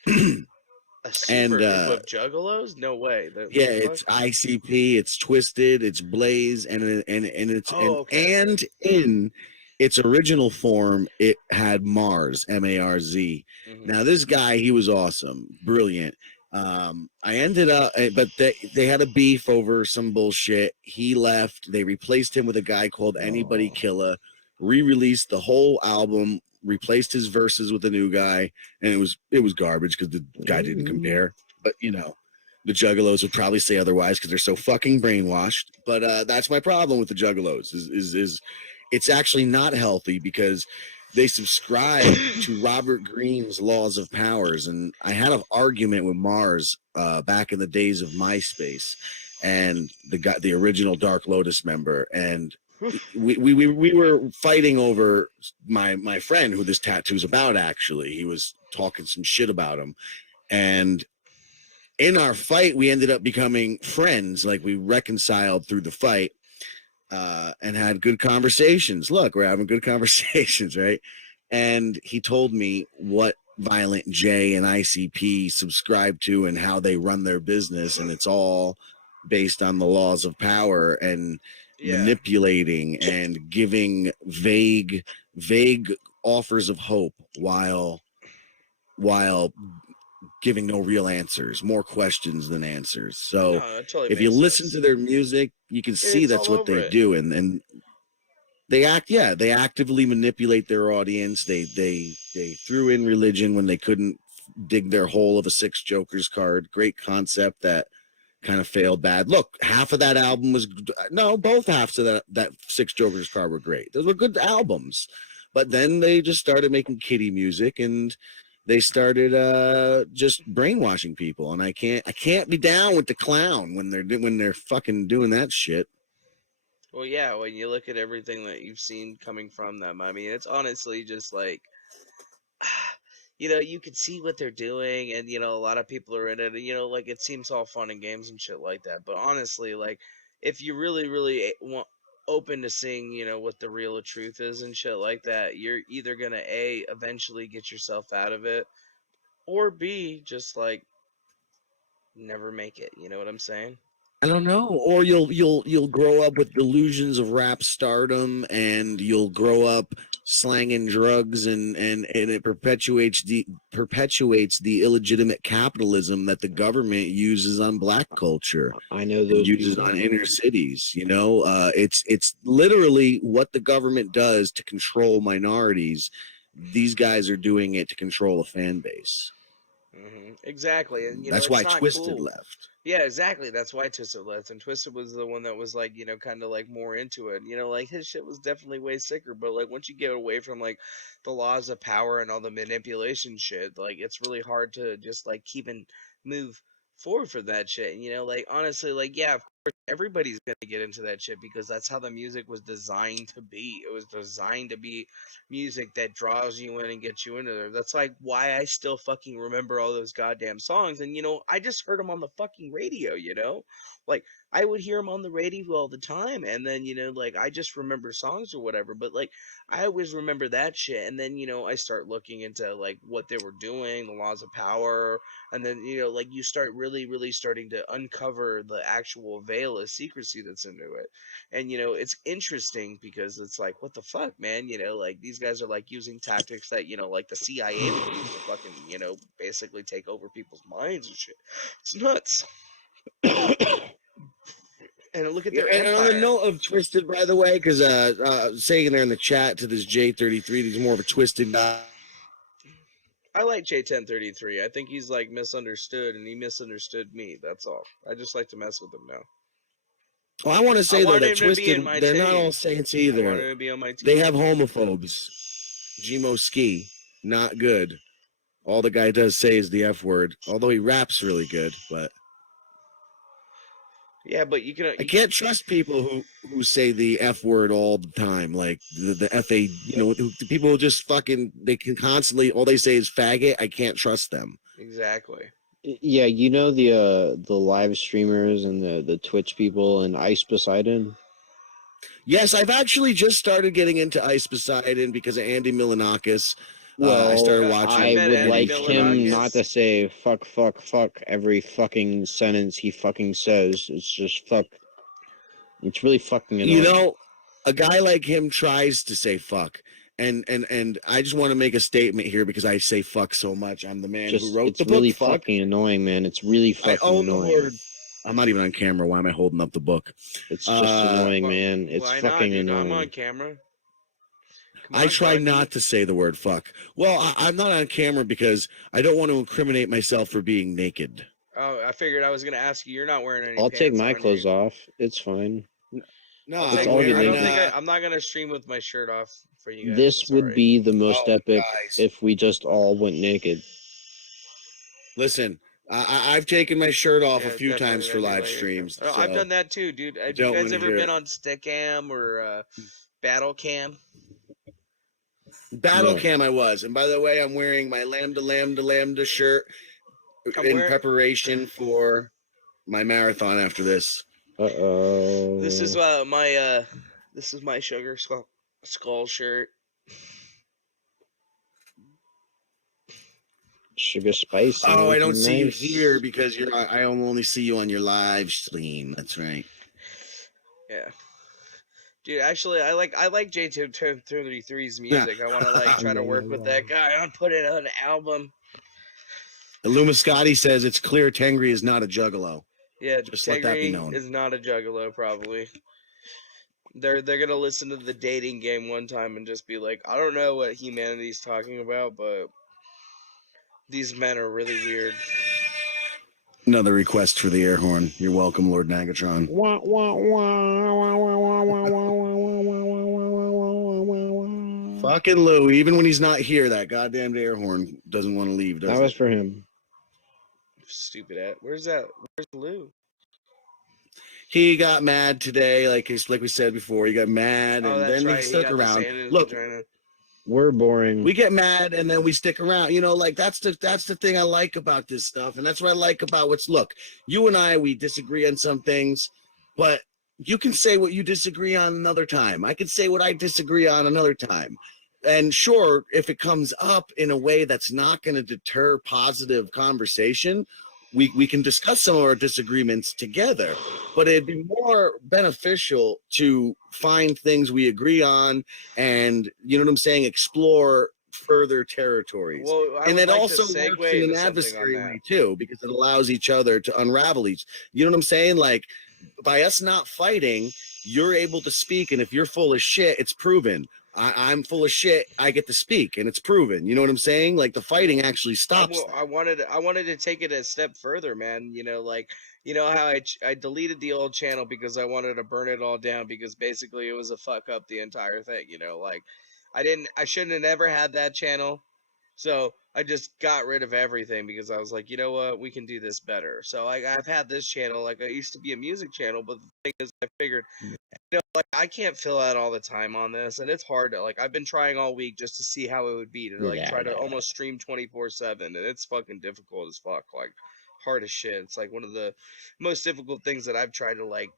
A super And, group of juggalos? No way. Yeah, it's ICP, it's Twisted, it's Blaze, and it's Oh, okay. and in its original form, it had Mars, M-A-R-Z. Mhm. Now this guy, he was awesome, brilliant. I ended up, but they had a beef over some bullshit. He left. They replaced him with a guy called Anybody Killer. Re-released the whole album, replaced his verses with a new guy, and it was garbage because the guy didn't compare. But you know, the Juggalos would probably say otherwise because they're so fucking brainwashed. But that's my problem with the Juggalos is it's actually not healthy because they subscribe to Robert Greene's laws of powers. And I had an argument with Mars back in the days of MySpace and the original Dark Lotus member. And we were fighting over my friend who this tattoo's about. Actually, he was talking some shit about him. And in our fight, we ended up becoming friends. Like we reconciled through the fight. And had good conversations. Look, we're having good conversations, right? And he told me what Violent J and ICP subscribe to and how they run their business, and it's all based on the laws of power and manipulating and giving vague offers of hope while giving no real answers, more questions than answers. So No, totally if you makes listen sense. to their music, you can see It's that's all what they over it. do. And they actively manipulate their audience. They threw in religion when they couldn't dig their hole of a Six Jokers card. Great concept that kind of failed bad. Look, half of that album was both halves of that Six Jokers card were great. Those were good albums. But then they just started making kiddie music and they started just brainwashing people. And I can't be down with the clown when they're fucking doing that shit. Well, yeah, when you look at everything that you've seen coming from them, I mean, it's honestly just like, you can see what they're doing, and a lot of people are in it, and like it seems all fun and games and shit like that. But honestly, like, if you really, really want open to seeing, what the real truth is and shit like that, you're either gonna eventually get yourself out of it, or B, just like never make it. You know what I'm saying? I don't know. Or you'll grow up with delusions of rap stardom, and you'll grow up slanging drugs, and it perpetuates the illegitimate capitalism that the government uses on black culture. I know And those uses people. on inner cities. It's literally what the government does to control minorities. These guys are doing it to control a fan base. Exactly, and That's it's why not Twisted cool. left. Yeah, exactly. That's why Twisted left, and Twisted was the one that was like, kind of like more into it. Like his shit was definitely way sicker. But like once you get away from like the laws of power and all the manipulation shit, like it's really hard to just like keep and move forward for that shit. And like honestly, like yeah, of course everybody's gonna get into that shit because that's how the music was designed to be. It was designed to be music that draws you in and gets you into there. That's like why I still fucking remember all those goddamn songs. And I just heard them on the fucking radio. Like I would hear them on the radio all the time, and then like I just remember songs or whatever. But like I always remember that shit, and then I start looking into like what they were doing, the laws of power, and then like you start really, really starting to uncover the actual veil of secrecy that's into it. And it's interesting because it's like what the fuck, man. Like these guys are like using tactics that like the CIA would use to fucking basically take over people's minds and shit. It's nuts. And look at their And on the empire. note of Twisted, by the way, because saying there in the chat to this J33, he's more of a Twisted guy. I like J1033. I think he's like misunderstood, and he misunderstood me. That's all. I just like to mess with him now. Well, I want to say though want that him to be in Twisted, my they're not team. all saints I want him either. to be on my team. They have homophobes. Gmo Ski, not good. All the guy does say is the F word, although he raps really good. But yeah, but you can. I can't trust people who say the F word all the time, like the FA. The people who just fucking they can constantly all they say is faggot. I can't trust them. Exactly. Yeah, the live streamers and the Twitch people and Ice Poseidon. Yes, I've actually just started getting into Ice Poseidon because of Andy Milonakis. Well, I started watching. I met would Andy like him Milonakis. not to say fuck every fucking sentence he fucking says. It's just fuck. It's really fucking annoying. a guy like him tries to say fuck. And I just want to make a statement here because I say fuck so much. I'm the man who wrote It's the book. really Fuck. fucking annoying, man. It's really I fucking own the annoying. word. I'm not even on camera. Why am I holding up the book? It's just annoying, Well, man. It's why not, fucking dude? I'm on annoying. camera. Come I on, try Gandhi. not to say the word fuck. Well, I'm not on camera because I don't want to incriminate myself for being naked. Oh, I figured I was gonna ask you. You're not wearing any I'll take pants, my are clothes you? off. It's fine. No, I'll It's take, all I'm good I don't wearing. think I'm not gonna stream with my shirt off for you guys. This I'm would sorry. be the most Oh, epic guys. if we just all went naked. Listen, I've taken my shirt off Yeah, a few definitely times for that'd be live later. streams. Oh, So I've done that too, dude. Have you don't guys wanna ever hear been it. on Stickam or Battle Cam? Battle No. Cam I was. And by the way, I'm wearing my Lambda shirt I'm in wearing. preparation for my marathon after this. Uh-oh. This is my sugar skull shirt. Sugar spice. Oh, I don't see you nice. here because I only see you on your live stream. That's right. Yeah. Dude, actually, I like J233's music. I want to like try to work with that guy on putting out an album. Illumiscati says it's clear Tengri is not a juggalo. Yeah, Just let that be Tengri known. is not a juggalo, probably. They're gonna listen to the dating game one time and just be like, I don't know what humanity's talking about, but these men are really weird. Another request for the air horn. You're welcome, Lord Nagatron. Wah, wah, wah, wah, wah, wah, wah, wah, wah, wah, wah, wah, wah, wah. Fucking Lou, even when he's not here, that goddamn air horn doesn't want to leave, does That was it? for him. Stupid at. Where's Lou? He got mad today, like we said before. He got mad, Oh, and that's then right. he He stuck got the around. sand in his Look, vagina. We're boring. we get mad and then we stick around. You know, like that's the thing I like about this stuff, and that's what I like about what's. Look, you and I, we disagree on some things, but you can say what you disagree on another time. I can say what I disagree on another time. And sure, if it comes up in a way that's not going to deter positive conversation, we can discuss some of our disagreements together. But it'd be more beneficial to find things we agree on and, you know what I'm saying, explore further territories. Well, I And would it like also to segue works in into an something on adversary that. way too, because it allows each other to unravel each. You know what I'm saying? Like by us not fighting, you're able to speak, and if you're full of shit, it's proven. I'm full of shit. I get to speak, and it's proven. You know what I'm saying? Like the fighting actually stops. I wanted to take it a step further, man. You know, like how I deleted the old channel because I wanted to burn it all down because basically it was a fuck up the entire thing. You know, like I shouldn't have never had that channel. So I just got rid of everything because I was like, you know what, we can do this better. So I've had this channel, like I used to be a music channel, but the thing is, I figured, like I can't fill out all the time on this, and it's hard to like. I've been trying all week just to see how it would be to like try to almost stream 24/7, and it's fucking difficult as fuck, like hard as shit. It's like one of the most difficult things that I've tried to like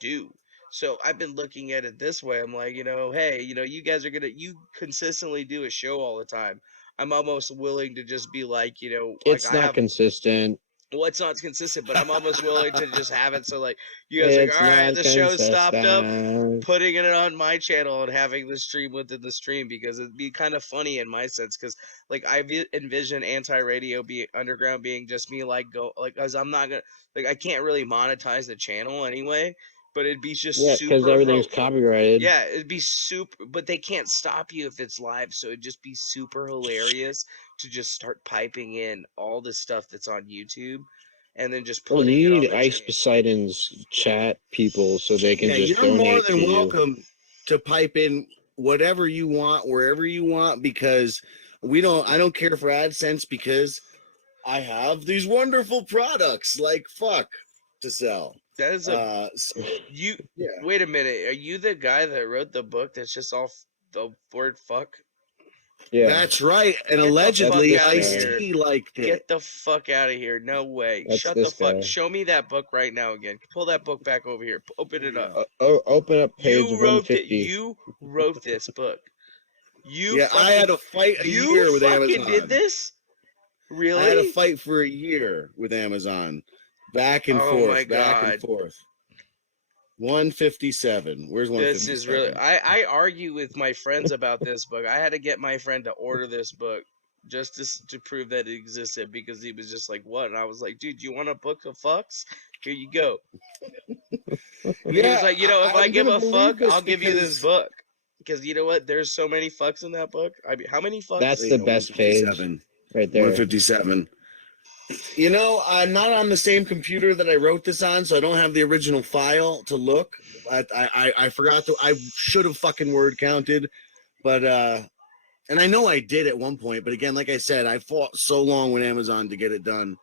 do. So I've been looking at it this way. I'm like, hey, you guys are you consistently do a show all the time. I'm almost willing to just be like, like It's I not have. consistent. Well, it's not consistent, but I'm almost willing to just have it. So like, you guys are like, It's all right, not the show stopped up, consistent. putting it on my channel and having the stream within the stream because it'd be kind of funny in my sense. Because like I envision anti-radio underground being just me like because I'm not gonna like I can't really monetize the channel anyway. But it'd be just Yeah, because super everything's copyrighted. yeah, it'd be super, but they can't stop you if it's live, so it'd just be super hilarious to just start piping in all the stuff that's on YouTube, and then just Well, putting you it on need the Ice channel. Poseidon's chat people so they can Yeah, just you're more donate to than you. welcome to pipe in whatever you want, wherever you want, because I don't care for AdSense because I have these wonderful products like fuck to sell. That is you. Yeah. Wait a minute, are you the guy that wrote the book that's just all the word fuck? Yeah, That's right. And Get the allegedly fuck outta Ice-T here. liked it. Get the fuck out of here! No way! That's Shut the this fuck! guy. Show me that book right now again. Pull that book back over here. Open it up. Open up page You wrote 150. You wrote this book. I had to fight a You year with fucking Amazon. did this? Really? I had to fight for a year with Amazon. Back and Oh my forth, back and God. forth. 157. Where's 157? This is really. I argue with my friends about this book. I had to get my friend to order this book just to prove that it existed because he was just like, "What?" And I was like, "Dude, you want a book of fucks? Here you go." And he was like, if I I'm give gonna a believe fuck, this I'll give you this because- book. Because you know what? There's so many fucks in that book. I mean, how many fucks? That's the best page 157. right there. 157. You know, I'm not on the same computer that I wrote this on, so I don't have the original file to look. I forgot to. I should have fucking word counted, but and I know I did at one point. But again, like I said, I fought so long with Amazon to get it done,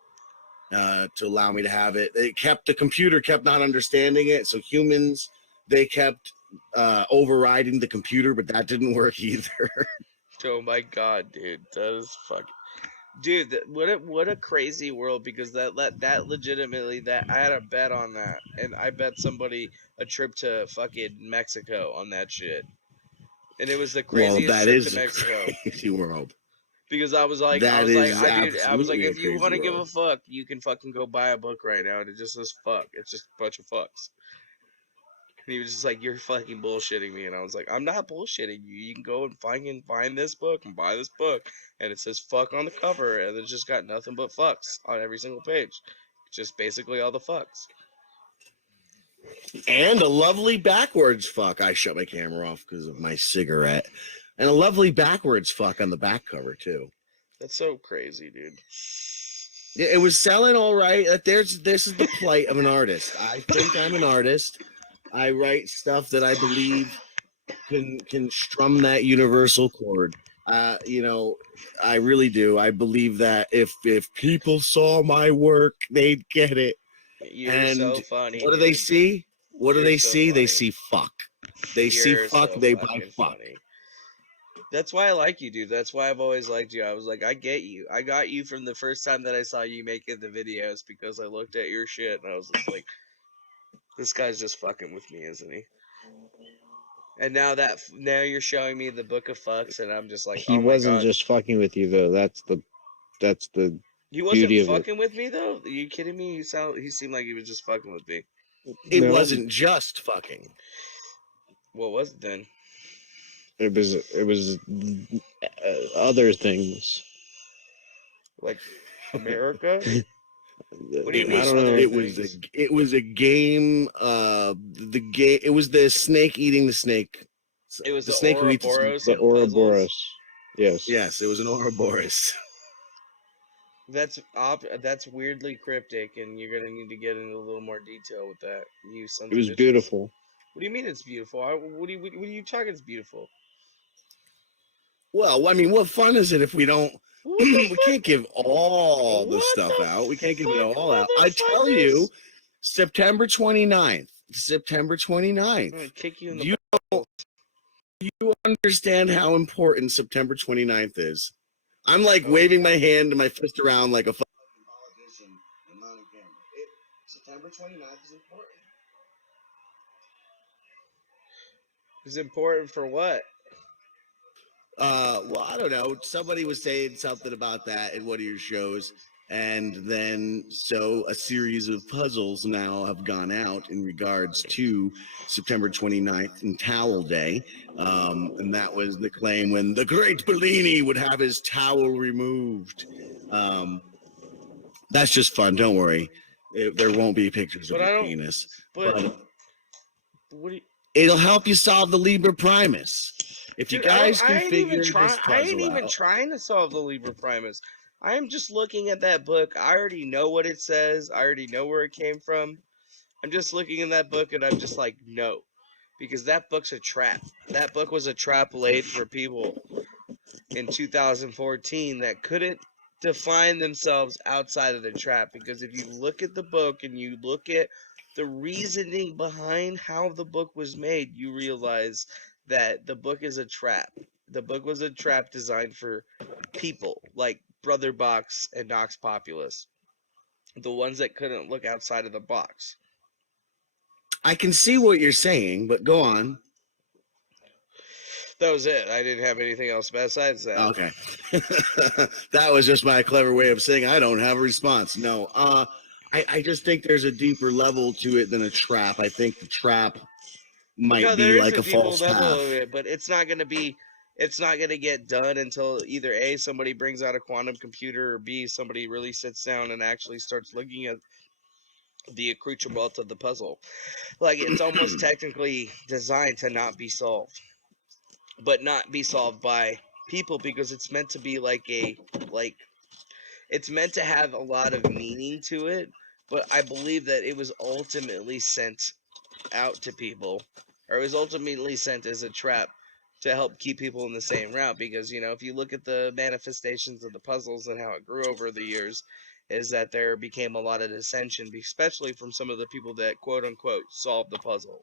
to allow me to have it. The computer kept not understanding it, so humans they kept overriding the computer, but that didn't work either. Oh my god, dude, that is fucking. Dude, what a crazy world because that legitimately that I had a bet on that and I bet somebody a trip to fucking Mexico on that shit. And it was the Well, craziest that trip is to a Mexico crazy world. because I was like That dude, is I was like absolutely a if you want to crazy give a world. fuck, you can fucking go buy a book right now and it just says fuck. It's just a bunch of fucks. And he was just like, "You're fucking bullshitting me," and I was like, "I'm not bullshitting you. You can go and find this book and buy this book, and it says fuck on the cover, and it's just got nothing but fucks on every single page, just basically all the fucks." And a lovely backwards fuck. I shut my camera off because of my cigarette. And a lovely backwards fuck on the back cover too. That's so crazy, dude. Yeah, it was selling all right. This is the plight of an artist. I think I'm an artist. I write stuff that I believe can strum that universal chord. I really do. I believe that if people saw my work, they'd get it. You're so funny. What do they dude. see? What do You're they so see? They funny. see fuck. They see You're fuck. so They buy fucking fuck. funny. That's why I like you, dude. That's why I've always liked you. I was like, I get you. I got you from the first time that I saw you making the videos because I looked at your shit and I was just like, this guy's just fucking with me, isn't he? And now you're showing me the book of fucks, and I'm just like, He oh my wasn't god. just fucking with you though. That's the He wasn't beauty of it. fucking with me though. Are you kidding me? He seemed like he was just fucking with me. It No, wasn't just fucking. What was it then? It was other things. Like America? What do you It mean was, other it was things? it was a game. The game. It was the snake eating the snake. It was the the snake who eats the snake. Ouroboros The of puzzles. Ouroboros. Yes. Yes, it was an Ouroboros. That's weirdly cryptic, and you're gonna need to get into a little more detail with that. You sons It was of bitches. beautiful. What do you mean it's beautiful? What are you talking? It's beautiful. Well, I mean, what fun is it if we don't? What the We fuck? can't give all the What stuff the out. We can't give it fuck, all out. I tell motherfuckers? you, September 29th. September I'm 29th. gonna kick you in Do the. you understand how important September 29th is? I'm like Oh. waving my hand and my fist around like a fucking politician and not a camera. September 29th is important. It's important for what? Well, I don't know. Somebody was saying something about that in one of your shows, and then so a series of puzzles now have gone out in regards to September 29th and Towel Day, and that was the claim when the great Bellini would have his towel removed. That's just fun. Don't worry. There won't be pictures of But I your don't. penis, But but what do you? it'll help you solve the Liber Primus. If you Dude, guys I can ain't even figure trying. this I ain't puzzle even out. trying to solve the Liber Primus. I am just looking at that book. I already know what it says. I already know where it came from. I'm just looking in that book and I'm just like, no, because that book's a trap. That book was a trap laid for people in 2014 that couldn't define themselves outside of the trap. Because if you look at the book and you look at the reasoning behind how the book was made, you realize that the book is a trap. The book was a trap designed for people like Brother Box and Nox Populus, the ones that couldn't look outside of the box. I can see what you're saying, but go on. That was it. I didn't have anything else besides that. Okay. That was just my clever way of saying I don't have a response. No. I just think there's a deeper level to it than a trap. I think the trap might No, be there is like a a deeper false level path. of it, but it's not going to be. It's not going to get done until either A, somebody brings out a quantum computer, or B, somebody really sits down and actually starts looking at the accoutrement of the puzzle. Like, it's almost technically designed to not be solved, but not be solved by people, because it's meant to be like it's meant to have a lot of meaning to it. But I believe that it was ultimately sent out to people, or it was ultimately sent as a trap to help keep people in the same route. Because, if you look at the manifestations of the puzzles and how it grew over the years, is that there became a lot of dissension, especially from some of the people that quote unquote solved the puzzle.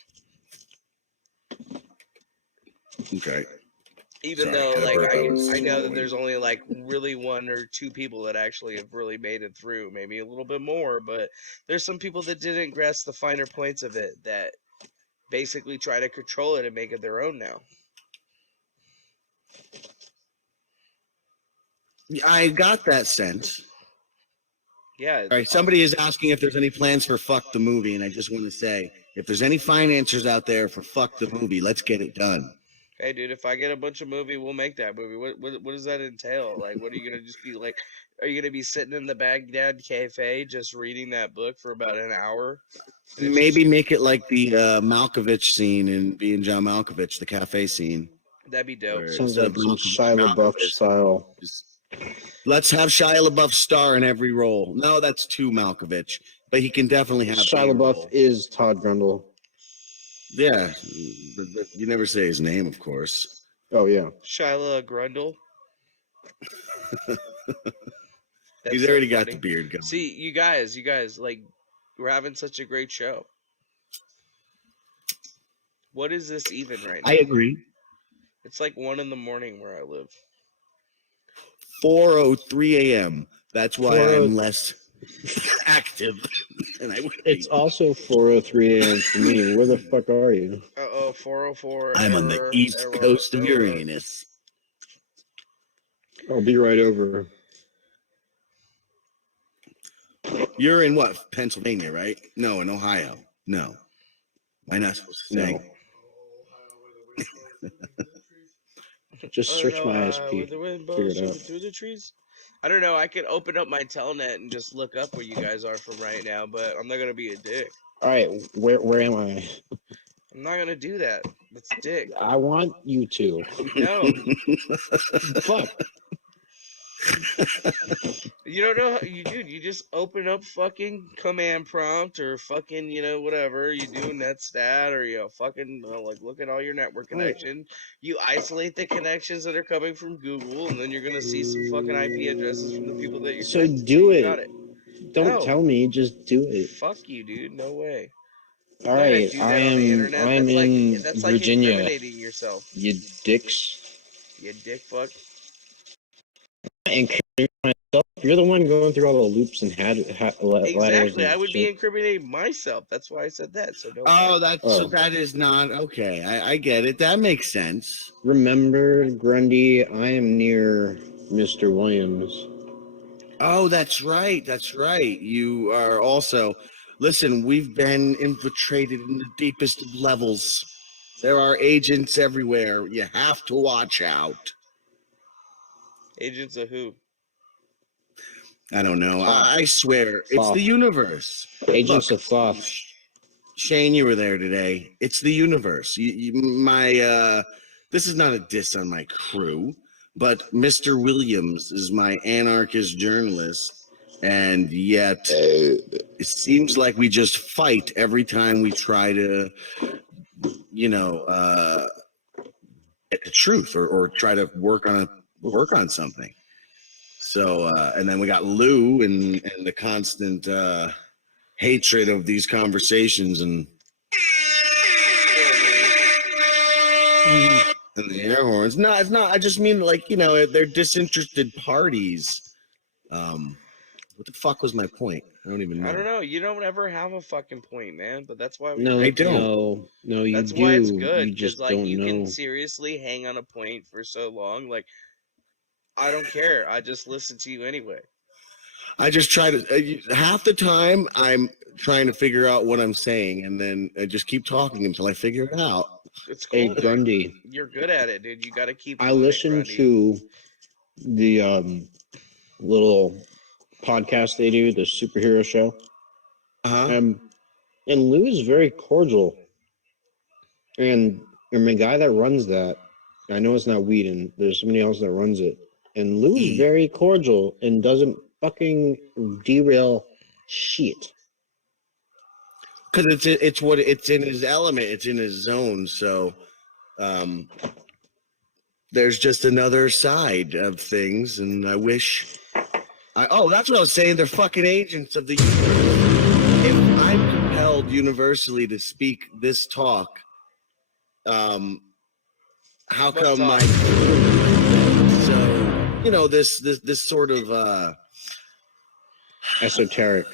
Okay. Even Sorry, though, had a like, burp. I know that there's only like really one or two people that actually have really made it through, maybe a little bit more, but there's some people that didn't grasp the finer points of it, that basically try to control it and make it their own now. I got that sense. Yeah. All right, somebody is asking if there's any plans for Fuck the Movie, and I just want to say, if there's any financiers out there for Fuck the Movie, let's get it done. Hey, dude, if I get a bunch of movie, we'll make that movie. What does that entail? Like, what are you gonna just be like? Are you gonna be sitting in the Baghdad cafe just reading that book for about an hour? And it's Maybe just, make it like the Malkovich scene in Being John Malkovich, the cafe scene. that'd be dope. Where Sounds instead like of some Shia LaBeouf style. just- let's have Shia LaBeouf star in every role. No, that's too Malkovich, but he can definitely have Shia a LaBeouf role. is Todd Grundle. Yeah, but you never say his name, of course. Oh yeah. Shyla Grundle. That's He's so already got the funny. beard going. See, you guys, like, we're having such a great show. What is this even right now? I agree. It's like 1 a.m. where I live. 4:03 a.m. That's why 4:00 I'm less active than I would It's be. also 4:03 a.m. for me. Where the fuck are you? 404. I'm on the error, east error, coast of error. Uranus. I'll be right over. You're in what? Pennsylvania, right? No, in Ohio. No. Am I not supposed to say? No. Just search my Where ISP. the wind Figure blows it out. through the trees. I don't know. I could open up my telnet and just look up where you guys are from right now, but I'm not gonna be a dick. All right, where am I? I'm not gonna do that. That's dick. I want you to. No. Fuck. You don't know, dude. You just open up fucking command prompt, or fucking, whatever you do, netstat, or fucking like look at all your network connection. You isolate the connections that are coming from Google, and then you're gonna see some fucking IP addresses from the people that you're So connected do to. You it. got it. Don't No. tell me. Just do it. Fuck you, dude. No way. All I'm not gonna right. do that on the internet. I am in That's like Virginia. incriminating yourself. You dicks. You dick fuck. Incriminating myself. You're the one going through all the loops and ladders. Exactly. And I would be shit. incriminating myself. That's why I said that. So don't. Oh, so Oh. that is not okay. I get it. That makes sense. Remember, Grundy, I am near Mr. Williams. Oh, that's right. That's right. You are also. Listen, we've been infiltrated in the deepest of levels. There are agents everywhere. You have to watch out. Agents of who? I don't know. Thoth. I swear, it's Thoth. the universe. Agents Look, of Thoth. Shane, you were there today. It's the universe. This is not a diss on my crew, but Mr. Williams is my anarchist journalist, and yet it seems like we just fight every time we try to, get the truth or try to work on something. So, and then we got Lou and the constant hatred of these conversations and the air horns. No, it's not. I just mean like, they're disinterested parties. What the fuck was my point? I don't even know. I don't know. You don't ever have a fucking point, man. But that's why we. No, I don't. No, you That's do. why it's good, You because just like don't you know. can seriously hang on a point for so long. Like, I don't care. I just listen to you anyway. I just try to half the time I'm trying to figure out what I'm saying, and then I just keep talking until I figure it out. It's Hey, cool, dude. Grundy, You're good at it, dude. You got to keep I doing it, listened Grundy. to the little podcast they do, the superhero show. Uh-huh. And Lou is very cordial. And the guy that runs that, I know it's not Whedon, there's somebody else that runs it. And Lou is very cordial and doesn't fucking derail shit. Because it's in his element, it's in his zone. So there's just another side of things, and I wish. That's what I was saying. They're fucking agents of the universe. If I'm compelled universally to speak this talk, how What come talk? so this sort of Esoteric.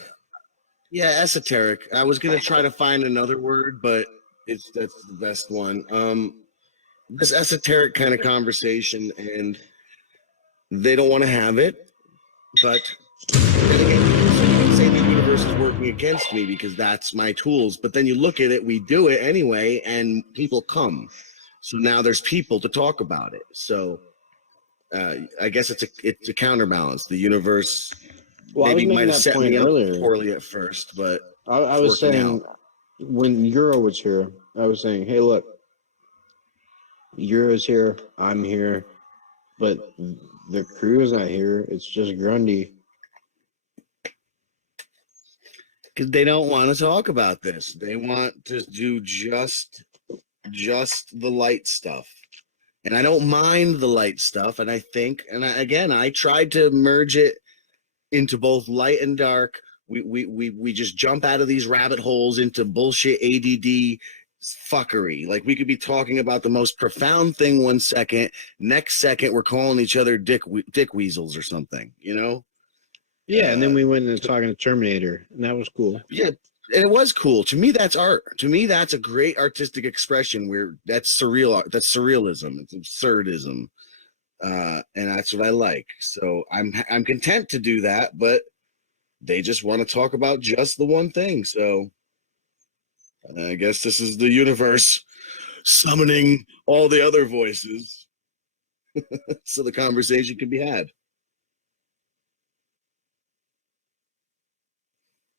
yeah, esoteric. I was gonna try to find another word, but that's the best one. This esoteric kind of conversation, and they don't want to have it, but then again, you can say the universe is working against me because that's my tools. But then you look at it, we do it anyway, and people come. So now there's people to talk about it. So I guess it's a counterbalance. The universe Well, I was maybe might making have that set point me up earlier. poorly at first, but I it's was working saying out. when Euro was here, I was saying, hey, look, Euro's here, I'm here, but the crew is not here. It's just Grundy. Because they don't want to talk about this. They want to do just the light stuff. And I don't mind the light stuff. And I think, I tried to merge it into both light and dark. We just jump out of these rabbit holes into bullshit ADD fuckery. Like we could be talking about the most profound thing one second, next second we're calling each other dick weasels or something, you know? Yeah, and then we went into talking to Terminator, and that was cool. Yeah, and it was cool. To me, that's art. To me, that's a great artistic expression where that's surreal. That's surrealism. It's absurdism, and that's what I like. So I'm content to do that, but they just want to talk about just the one thing. So I guess this is the universe summoning all the other voices, so the conversation can be had.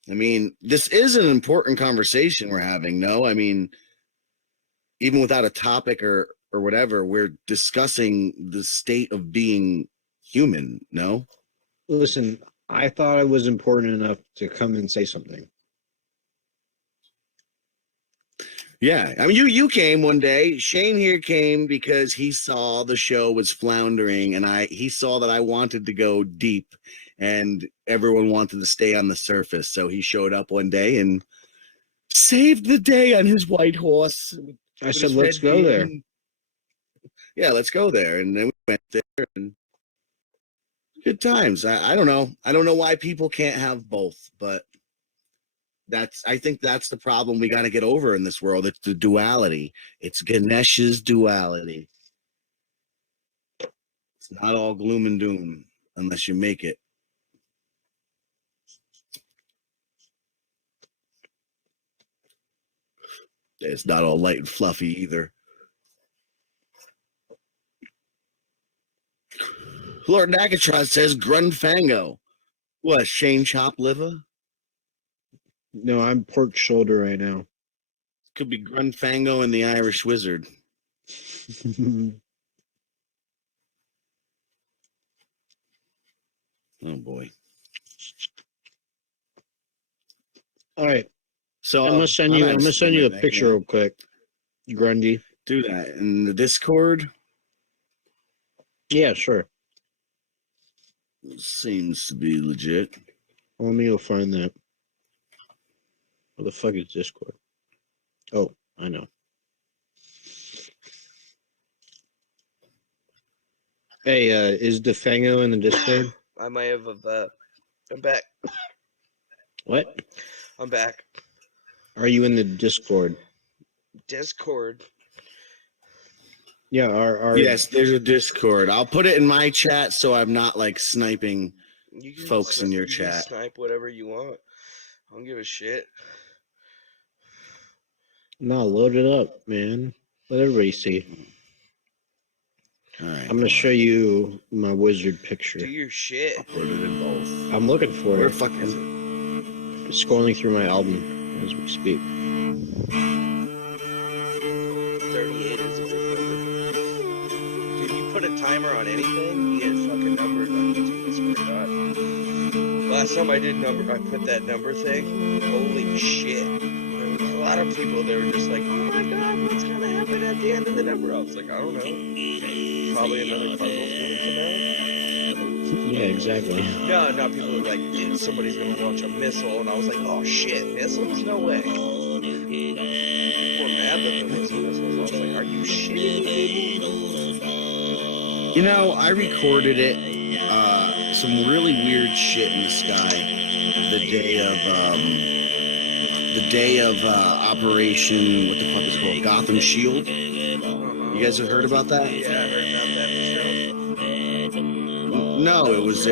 I mean, this is an important conversation we're having. No, I mean, even without a topic or whatever, we're discussing the state of being human. No, Listen, I thought it was important enough to come and say something. yeah. I mean, you came one day. Shane here came because he saw the show was floundering, and he saw that I wanted to go deep, and everyone wanted to stay on the surface. So he showed up one day and saved the day on his white horse. I said, let's go there. Yeah, let's go there. And then we went there, and good times. I don't know. I don't know why people can't have both, but I think that's the problem we got to get over in this world. It's the duality. It's Ganesh's duality. It's not all gloom and doom unless you make it. It's not all light and fluffy either. Lord Nagatron says Grunfango. What, Shane Chop Liver? No, I'm pork shoulder right now. Could be Grunfango and the Irish Wizard. Oh boy. All right. So I'm gonna send you a picture real quick, Grundy. Do that in the Discord. Yeah, sure. Seems to be legit. Let me go find that. What the fuck is Discord? Oh, I know. Hey, is Defango in the Discord? I might have. I'm back. What? I'm back. Are you in the Discord? Discord. Yeah, Yes, there's a Discord. I'll put it in my chat so I'm not like sniping You can folks in your you can chat. snipe whatever you want. I don't give a shit. No, load it up, man. Let everybody see. All right. I'm gonna show you my wizard picture. Do your shit. Uploaded in both. I'm looking for Where it. fuck is it? I'm scrolling through my album as we speak. 38 is a big number. Dude, you put a timer on anything, you get fucking numbers on YouTube. I swear to God. Last time I put that number thing. Holy shit. There was a lot of people that were just like, oh my God, what's gonna happen at the end of the number? I was like, I don't know. Probably another puzzle's gonna come out. Yeah, exactly. No, people were like, dude, somebody's gonna launch a missile, and I was like, oh shit, missiles? No way. People were mad that there wasn't missiles. I was like, are you shitting me, people? You know, I recorded it. Some really weird shit in the sky. The day of Operation, what the fuck is it called? Gotham Shield. You guys have heard about that? Yeah, I heard about that for sure. No, it was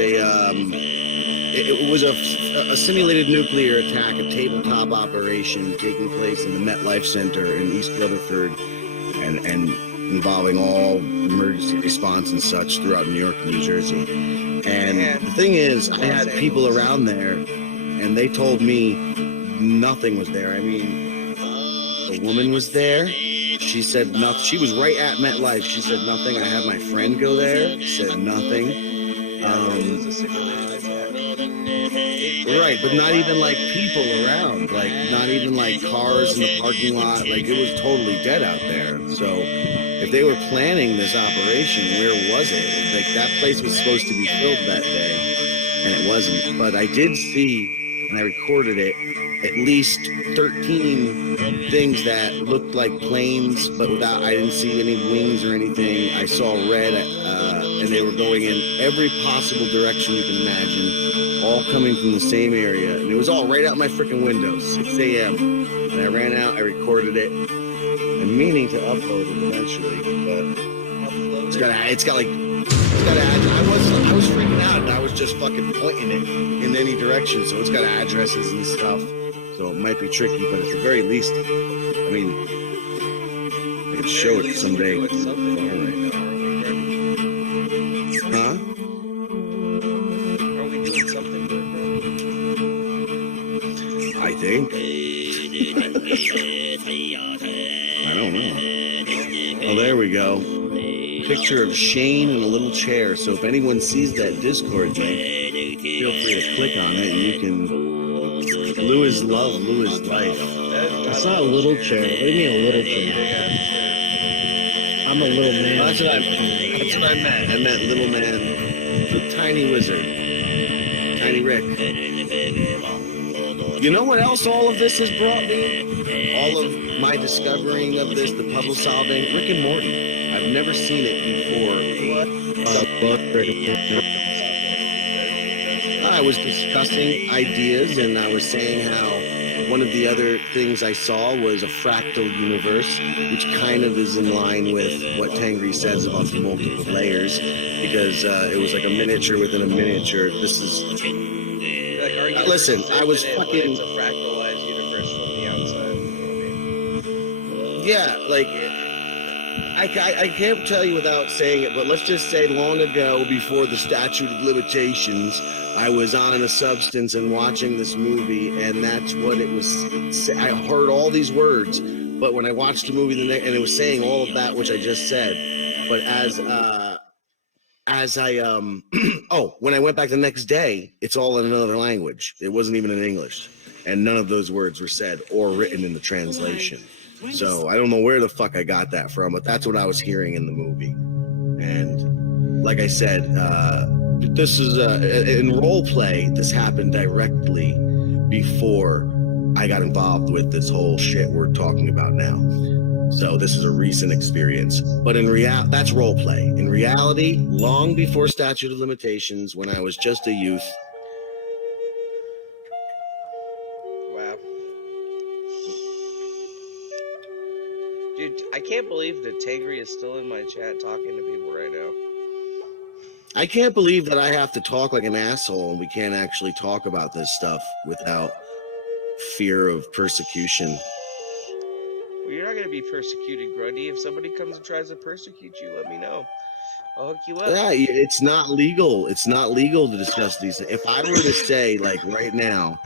a simulated nuclear attack, a tabletop operation taking place in the MetLife Center in East Rutherford, and involving all emergency response and such throughout New York and New Jersey. And the thing is, I had people around there, and they told me nothing was there. I mean, the woman was there. She said nothing. She was right at MetLife. She said nothing. I had my friend go there. Said nothing. Right, but not even like people around. Like not even like cars in the parking lot. Like it was totally dead out there. So if they were planning this operation, where was it? Like that place was supposed to be filled that day, and it wasn't. But I did see, and I recorded it, at least 13 things that looked like planes, but without, I didn't see any wings or anything. I saw red, and they were going in every possible direction you can imagine, all coming from the same area. And it was all right out my freaking window, 6 a.m. And I ran out, I recorded it. I'm meaning to upload it eventually, but I was freaking out, and I was just fucking pointing it in any direction, so it's got addresses and stuff. So it might be tricky, but at the very least, I mean, I could show it someday. Huh? Are we doing something good, I think. I don't know. Oh, there we go. Picture of Shane in a little chair. So if anyone sees that Discord link, feel free to click on it, and you can. Louis love, Louis life. It's not a little chair. What do you mean a little chair? I'm a little man. That's what I meant. I meant little man. The tiny wizard. Tiny Rick. You know what else all of this has brought me? All of my discovering of this, the puzzle solving. Rick and Morty. I've never seen it before. I was discussing ideas, and I was saying how one of the other things I saw was a fractal universe, which kind of is in line with what Tengri says about the multiple layers, because it was like a miniature within a miniature. This is... listen, I was fucking... It's a fractalized universe from the outside. Yeah, like... I can't tell you without saying it, but let's just say long ago, before the statute of limitations, I was on a substance and watching this movie, and that's what it was. I heard all these words, but when I watched the movie, and it was saying all of that which I just said, but as I when I went back the next day, it's all in another language. It wasn't even in English, and none of those words were said or written in the translation. So I don't know where the fuck I got that from, but that's what I was hearing in the movie. And like I said, this is in role play. This happened directly before I got involved with this whole shit we're talking about now. So this is a recent experience, but in reality, that's role play. In reality, long before statute of limitations, when I was just a youth. Wow. Dude, I can't believe that Tengri is still in my chat talking to people right now. I can't believe that I have to talk like an asshole and we can't actually talk about this stuff without fear of persecution. Well, you're not going to be persecuted, Grundy. If somebody comes and tries to persecute you, let me know. I'll hook you up. Yeah, it's not legal. It's not legal to discuss these. If I were to say, like right now,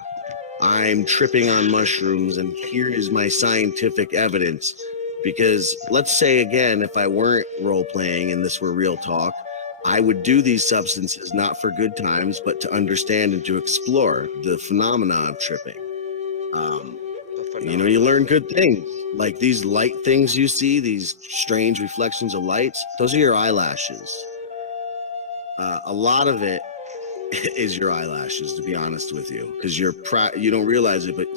I'm tripping on mushrooms and here is my scientific evidence, because let's say again, if I weren't role playing and this were real talk, I would do these substances not for good times, but to understand and to explore the phenomena of tripping. You learn good things, like these light things you see, these strange reflections of lights. Those are your eyelashes. A lot of it is your eyelashes, to be honest with you, because you don't realize it, but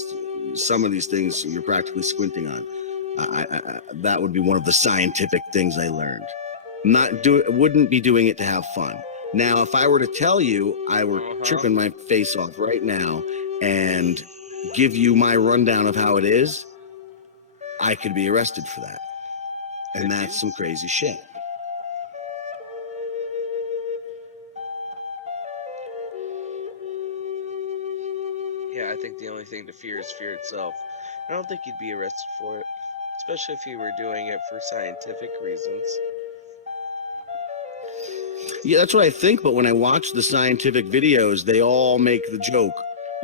some of these things you're practically squinting on. That would be one of the scientific things I learned. Wouldn't be doing it to have fun. Now, if I were to tell you I were tripping my face off right now and give you my rundown of how it is, I could be arrested for that. And that's some crazy shit. Yeah, I think the only thing to fear is fear itself. I don't think you'd be arrested for it, especially if you were doing it for scientific reasons. Yeah, that's what I think. But when I watch the scientific videos, they all make the joke.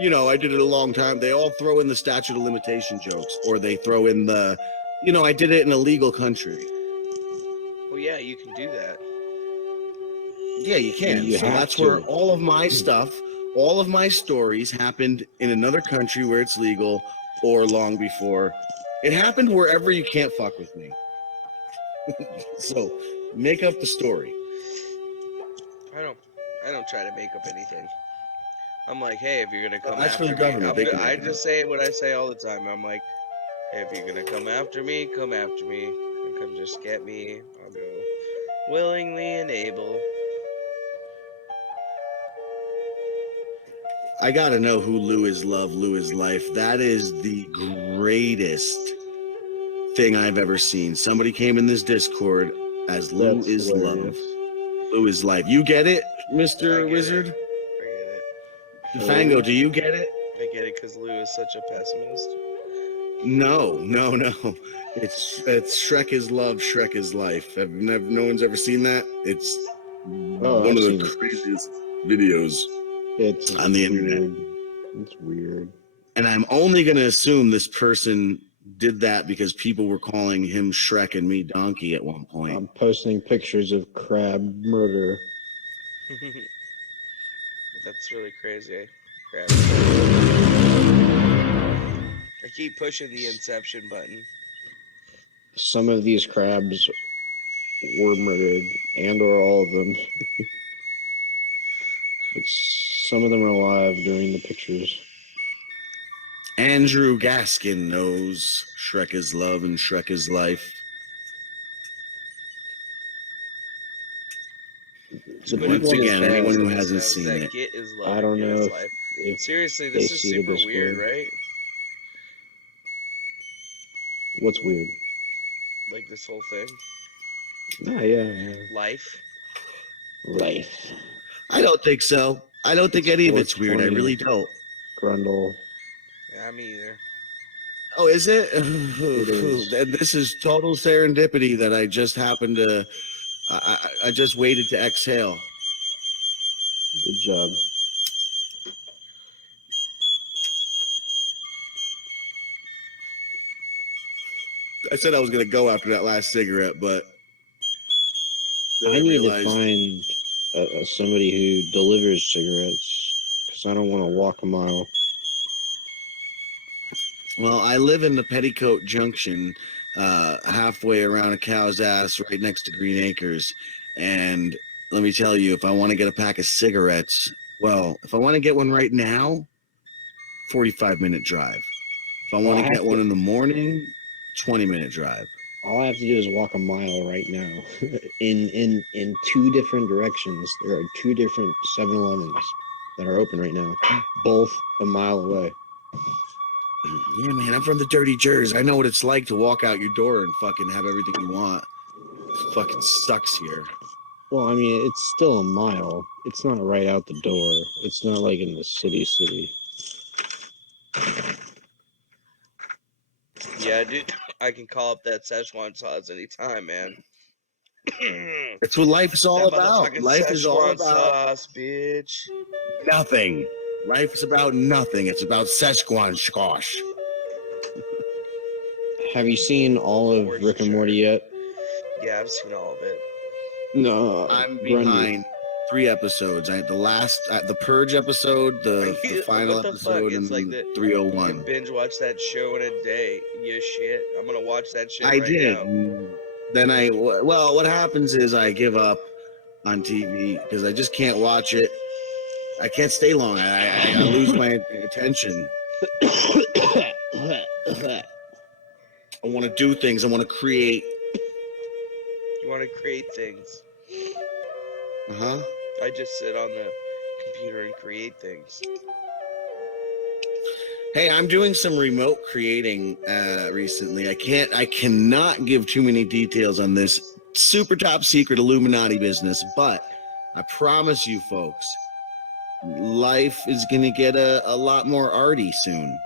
I did it a long time. They all throw in the statute of limitation jokes, or they throw in the, I did it in a legal country. Well, yeah, you can do that. Yeah, you can. You So have that's to. where all of my stuff, all of my stories happened in another country where it's legal, or long before. It happened wherever you can't fuck with me. So make up the story. I don't try to make up anything. I'm like, hey, if you're gonna come That's for after the government. They me, can I make it just say what I say all the time. I'm like, hey, if you're gonna come after me, come after me, and come just get me. I'll go willingly and able. I gotta know who Lou is Love, Lou is Life. That is the greatest thing I've ever seen. Somebody came in this Discord as Lou That's is hilarious. Love, Lou is Life. You get it, Mr. Wizard? I get it. Defango, do you get it? I get it because Lou is such a pessimist. No. It's Shrek is Love, Shrek is Life. No one's ever seen that? It's one of the craziest videos on the internet. It's weird. And I'm only going to assume this person did that because people were calling him Shrek and me Donkey at one point. I'm posting pictures of crab murder. That's really crazy. Crap. I keep pushing the inception button. Some of these crabs were murdered, and/or all of them. But some of them are alive during the pictures. Andrew Gaskin knows Shrek is Love and Shrek is Life. Once again, anyone who hasn't seen it, Get is love. I don't know if seriously, this is super weird, right? What's weird? Like this whole thing. Oh, yeah. Life. I don't think so. I don't think any of it's weird. I really don't. Grundle. Yeah, me either. Oh, is it? It is. And this is total serendipity that I just happened to. I just waited to exhale. Good job. I said I was going to go after that last cigarette, but I need to find somebody who delivers cigarettes because I don't want to walk a mile. Well, I live in the Petticoat Junction, halfway around a cow's ass, right next to Green Acres. And let me tell you, if I want to get a pack of cigarettes, well, if I want to get one right now, 45-minute drive. If I want to get one in the morning, 20-minute drive. All I have to do is walk a mile right now. in two different directions, there are two different 7-Elevens that are open right now, both a mile away. Yeah, man, I'm from the dirty Jersey. I know what it's like to walk out your door and fucking have everything you want. It fucking sucks here. Well, I mean, it's still a mile. It's not right out the door. It's not like in the city. Yeah, dude, I can call up that Szechuan sauce anytime, man. It's what life is all That about. motherfucking Life is all Szechuan about sauce, bitch. nothing. Life is about nothing. It's about Szechuan squash. Have you seen all of Worcestershire. Rick and Morty yet? Yeah, I've seen all of it. No, I'm Grundy. behind 3 episodes. I had the Purge episode, the final What the fuck? episode, It's and like then the You 301. can binge watch that show in a day. You shit. I'm gonna watch that shit I right did. now. Then well, what happens is I give up on TV because I just can't watch it. I can't stay long. I lose my attention. I want to do things. I want to create. You want to create things. Uh-huh. I just sit on the computer and create things. Hey, I'm doing some remote creating recently. I cannot give too many details on this super top secret Illuminati business, but I promise you folks, life is going to get a lot more arty soon.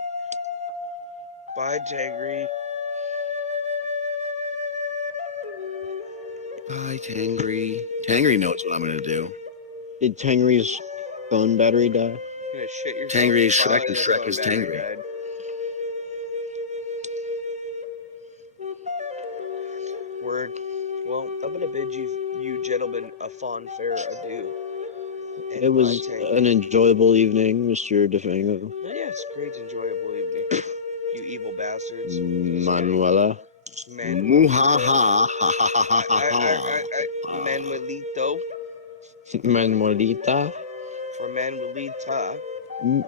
Bye, Tengri. Bye, Tengri. Tengri knows what I'm going to do. Did Tengri's phone battery die? You're gonna shit yourself. Tengri is Probably Shrek and the Shrek phone is battery Tengri. died. Word. Well, I'm gonna bid you gentlemen a fond fair adieu. And It was bye, Tengri. an enjoyable evening, Mr. Defango. Yes, great, enjoyable evening. You evil bastards. Manuela. Muhaha. Ha ha ha ha ha. Manuelito. Manuelita. For Manuelita.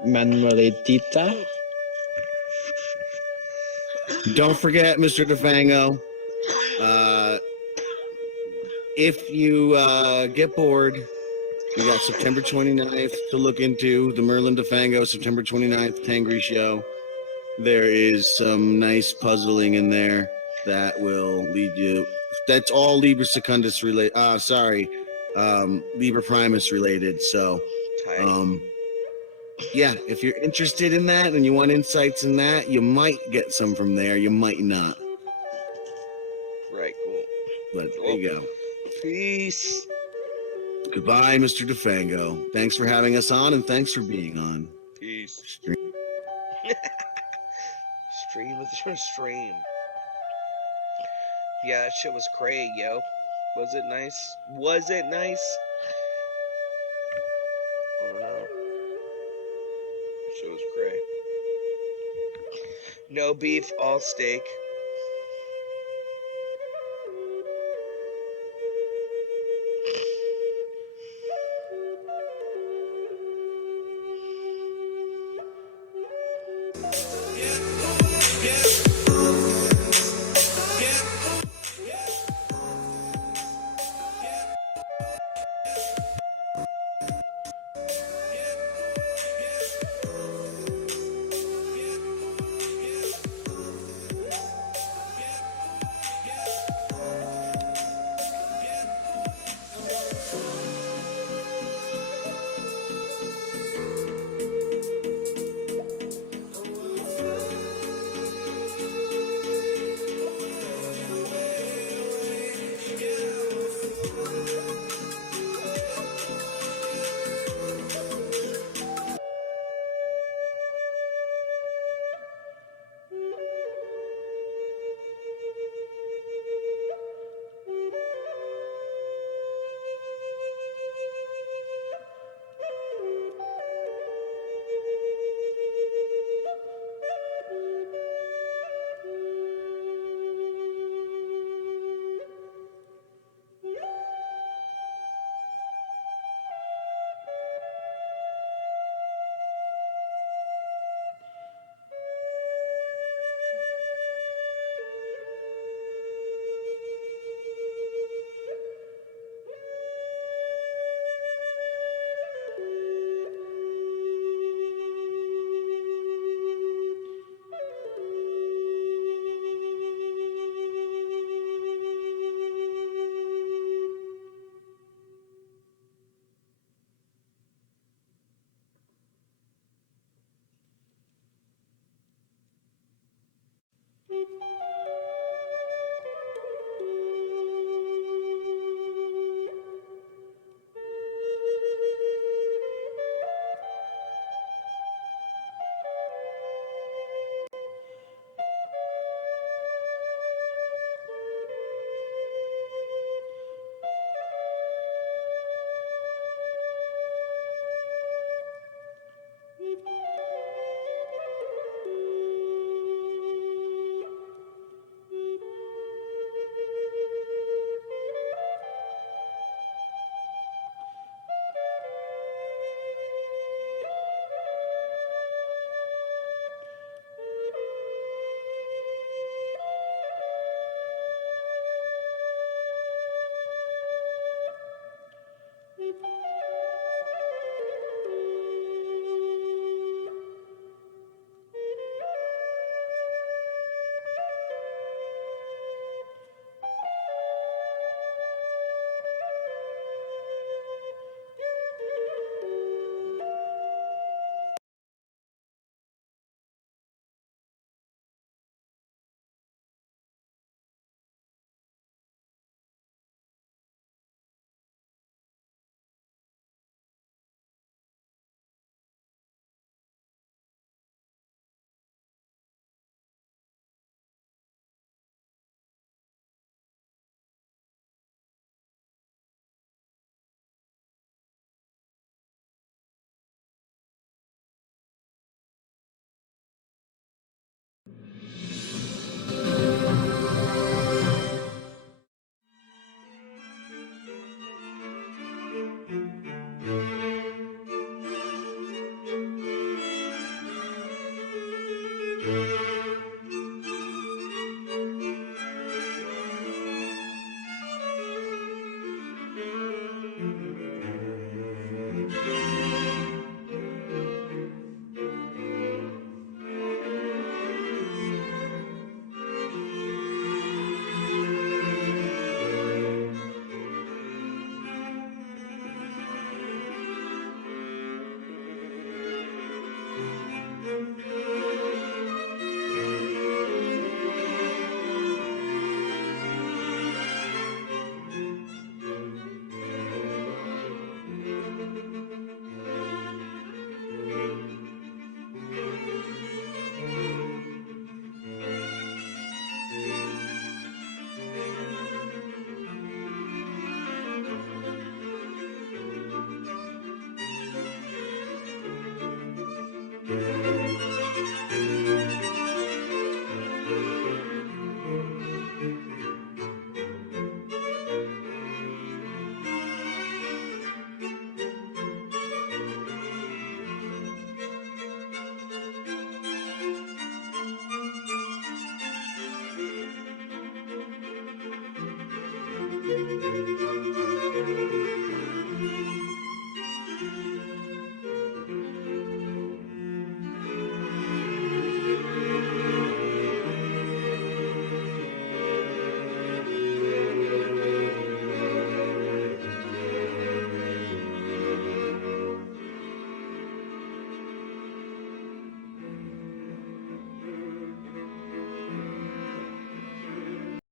Manuelitita. Don't forget, Mr. Defango. If you get bored, we got September 29th to look into the Merlin Defango September 29th Tengri show. There is some nice puzzling in there that will lead you. That's all Libra Secundus related. Libra Primus related. So, Tight. yeah, if you're interested in that and you want insights in that, you might get some from there. You might not. Right, cool. But there you go. Peace. Goodbye, Mr. Defango. Thanks for having us on, and thanks for being on. Peace. Stream. Stream with your stream. Yeah, that shit was cray, yo. Was it nice? Was it nice? I don't know. That shit was cray. No beef, all steak.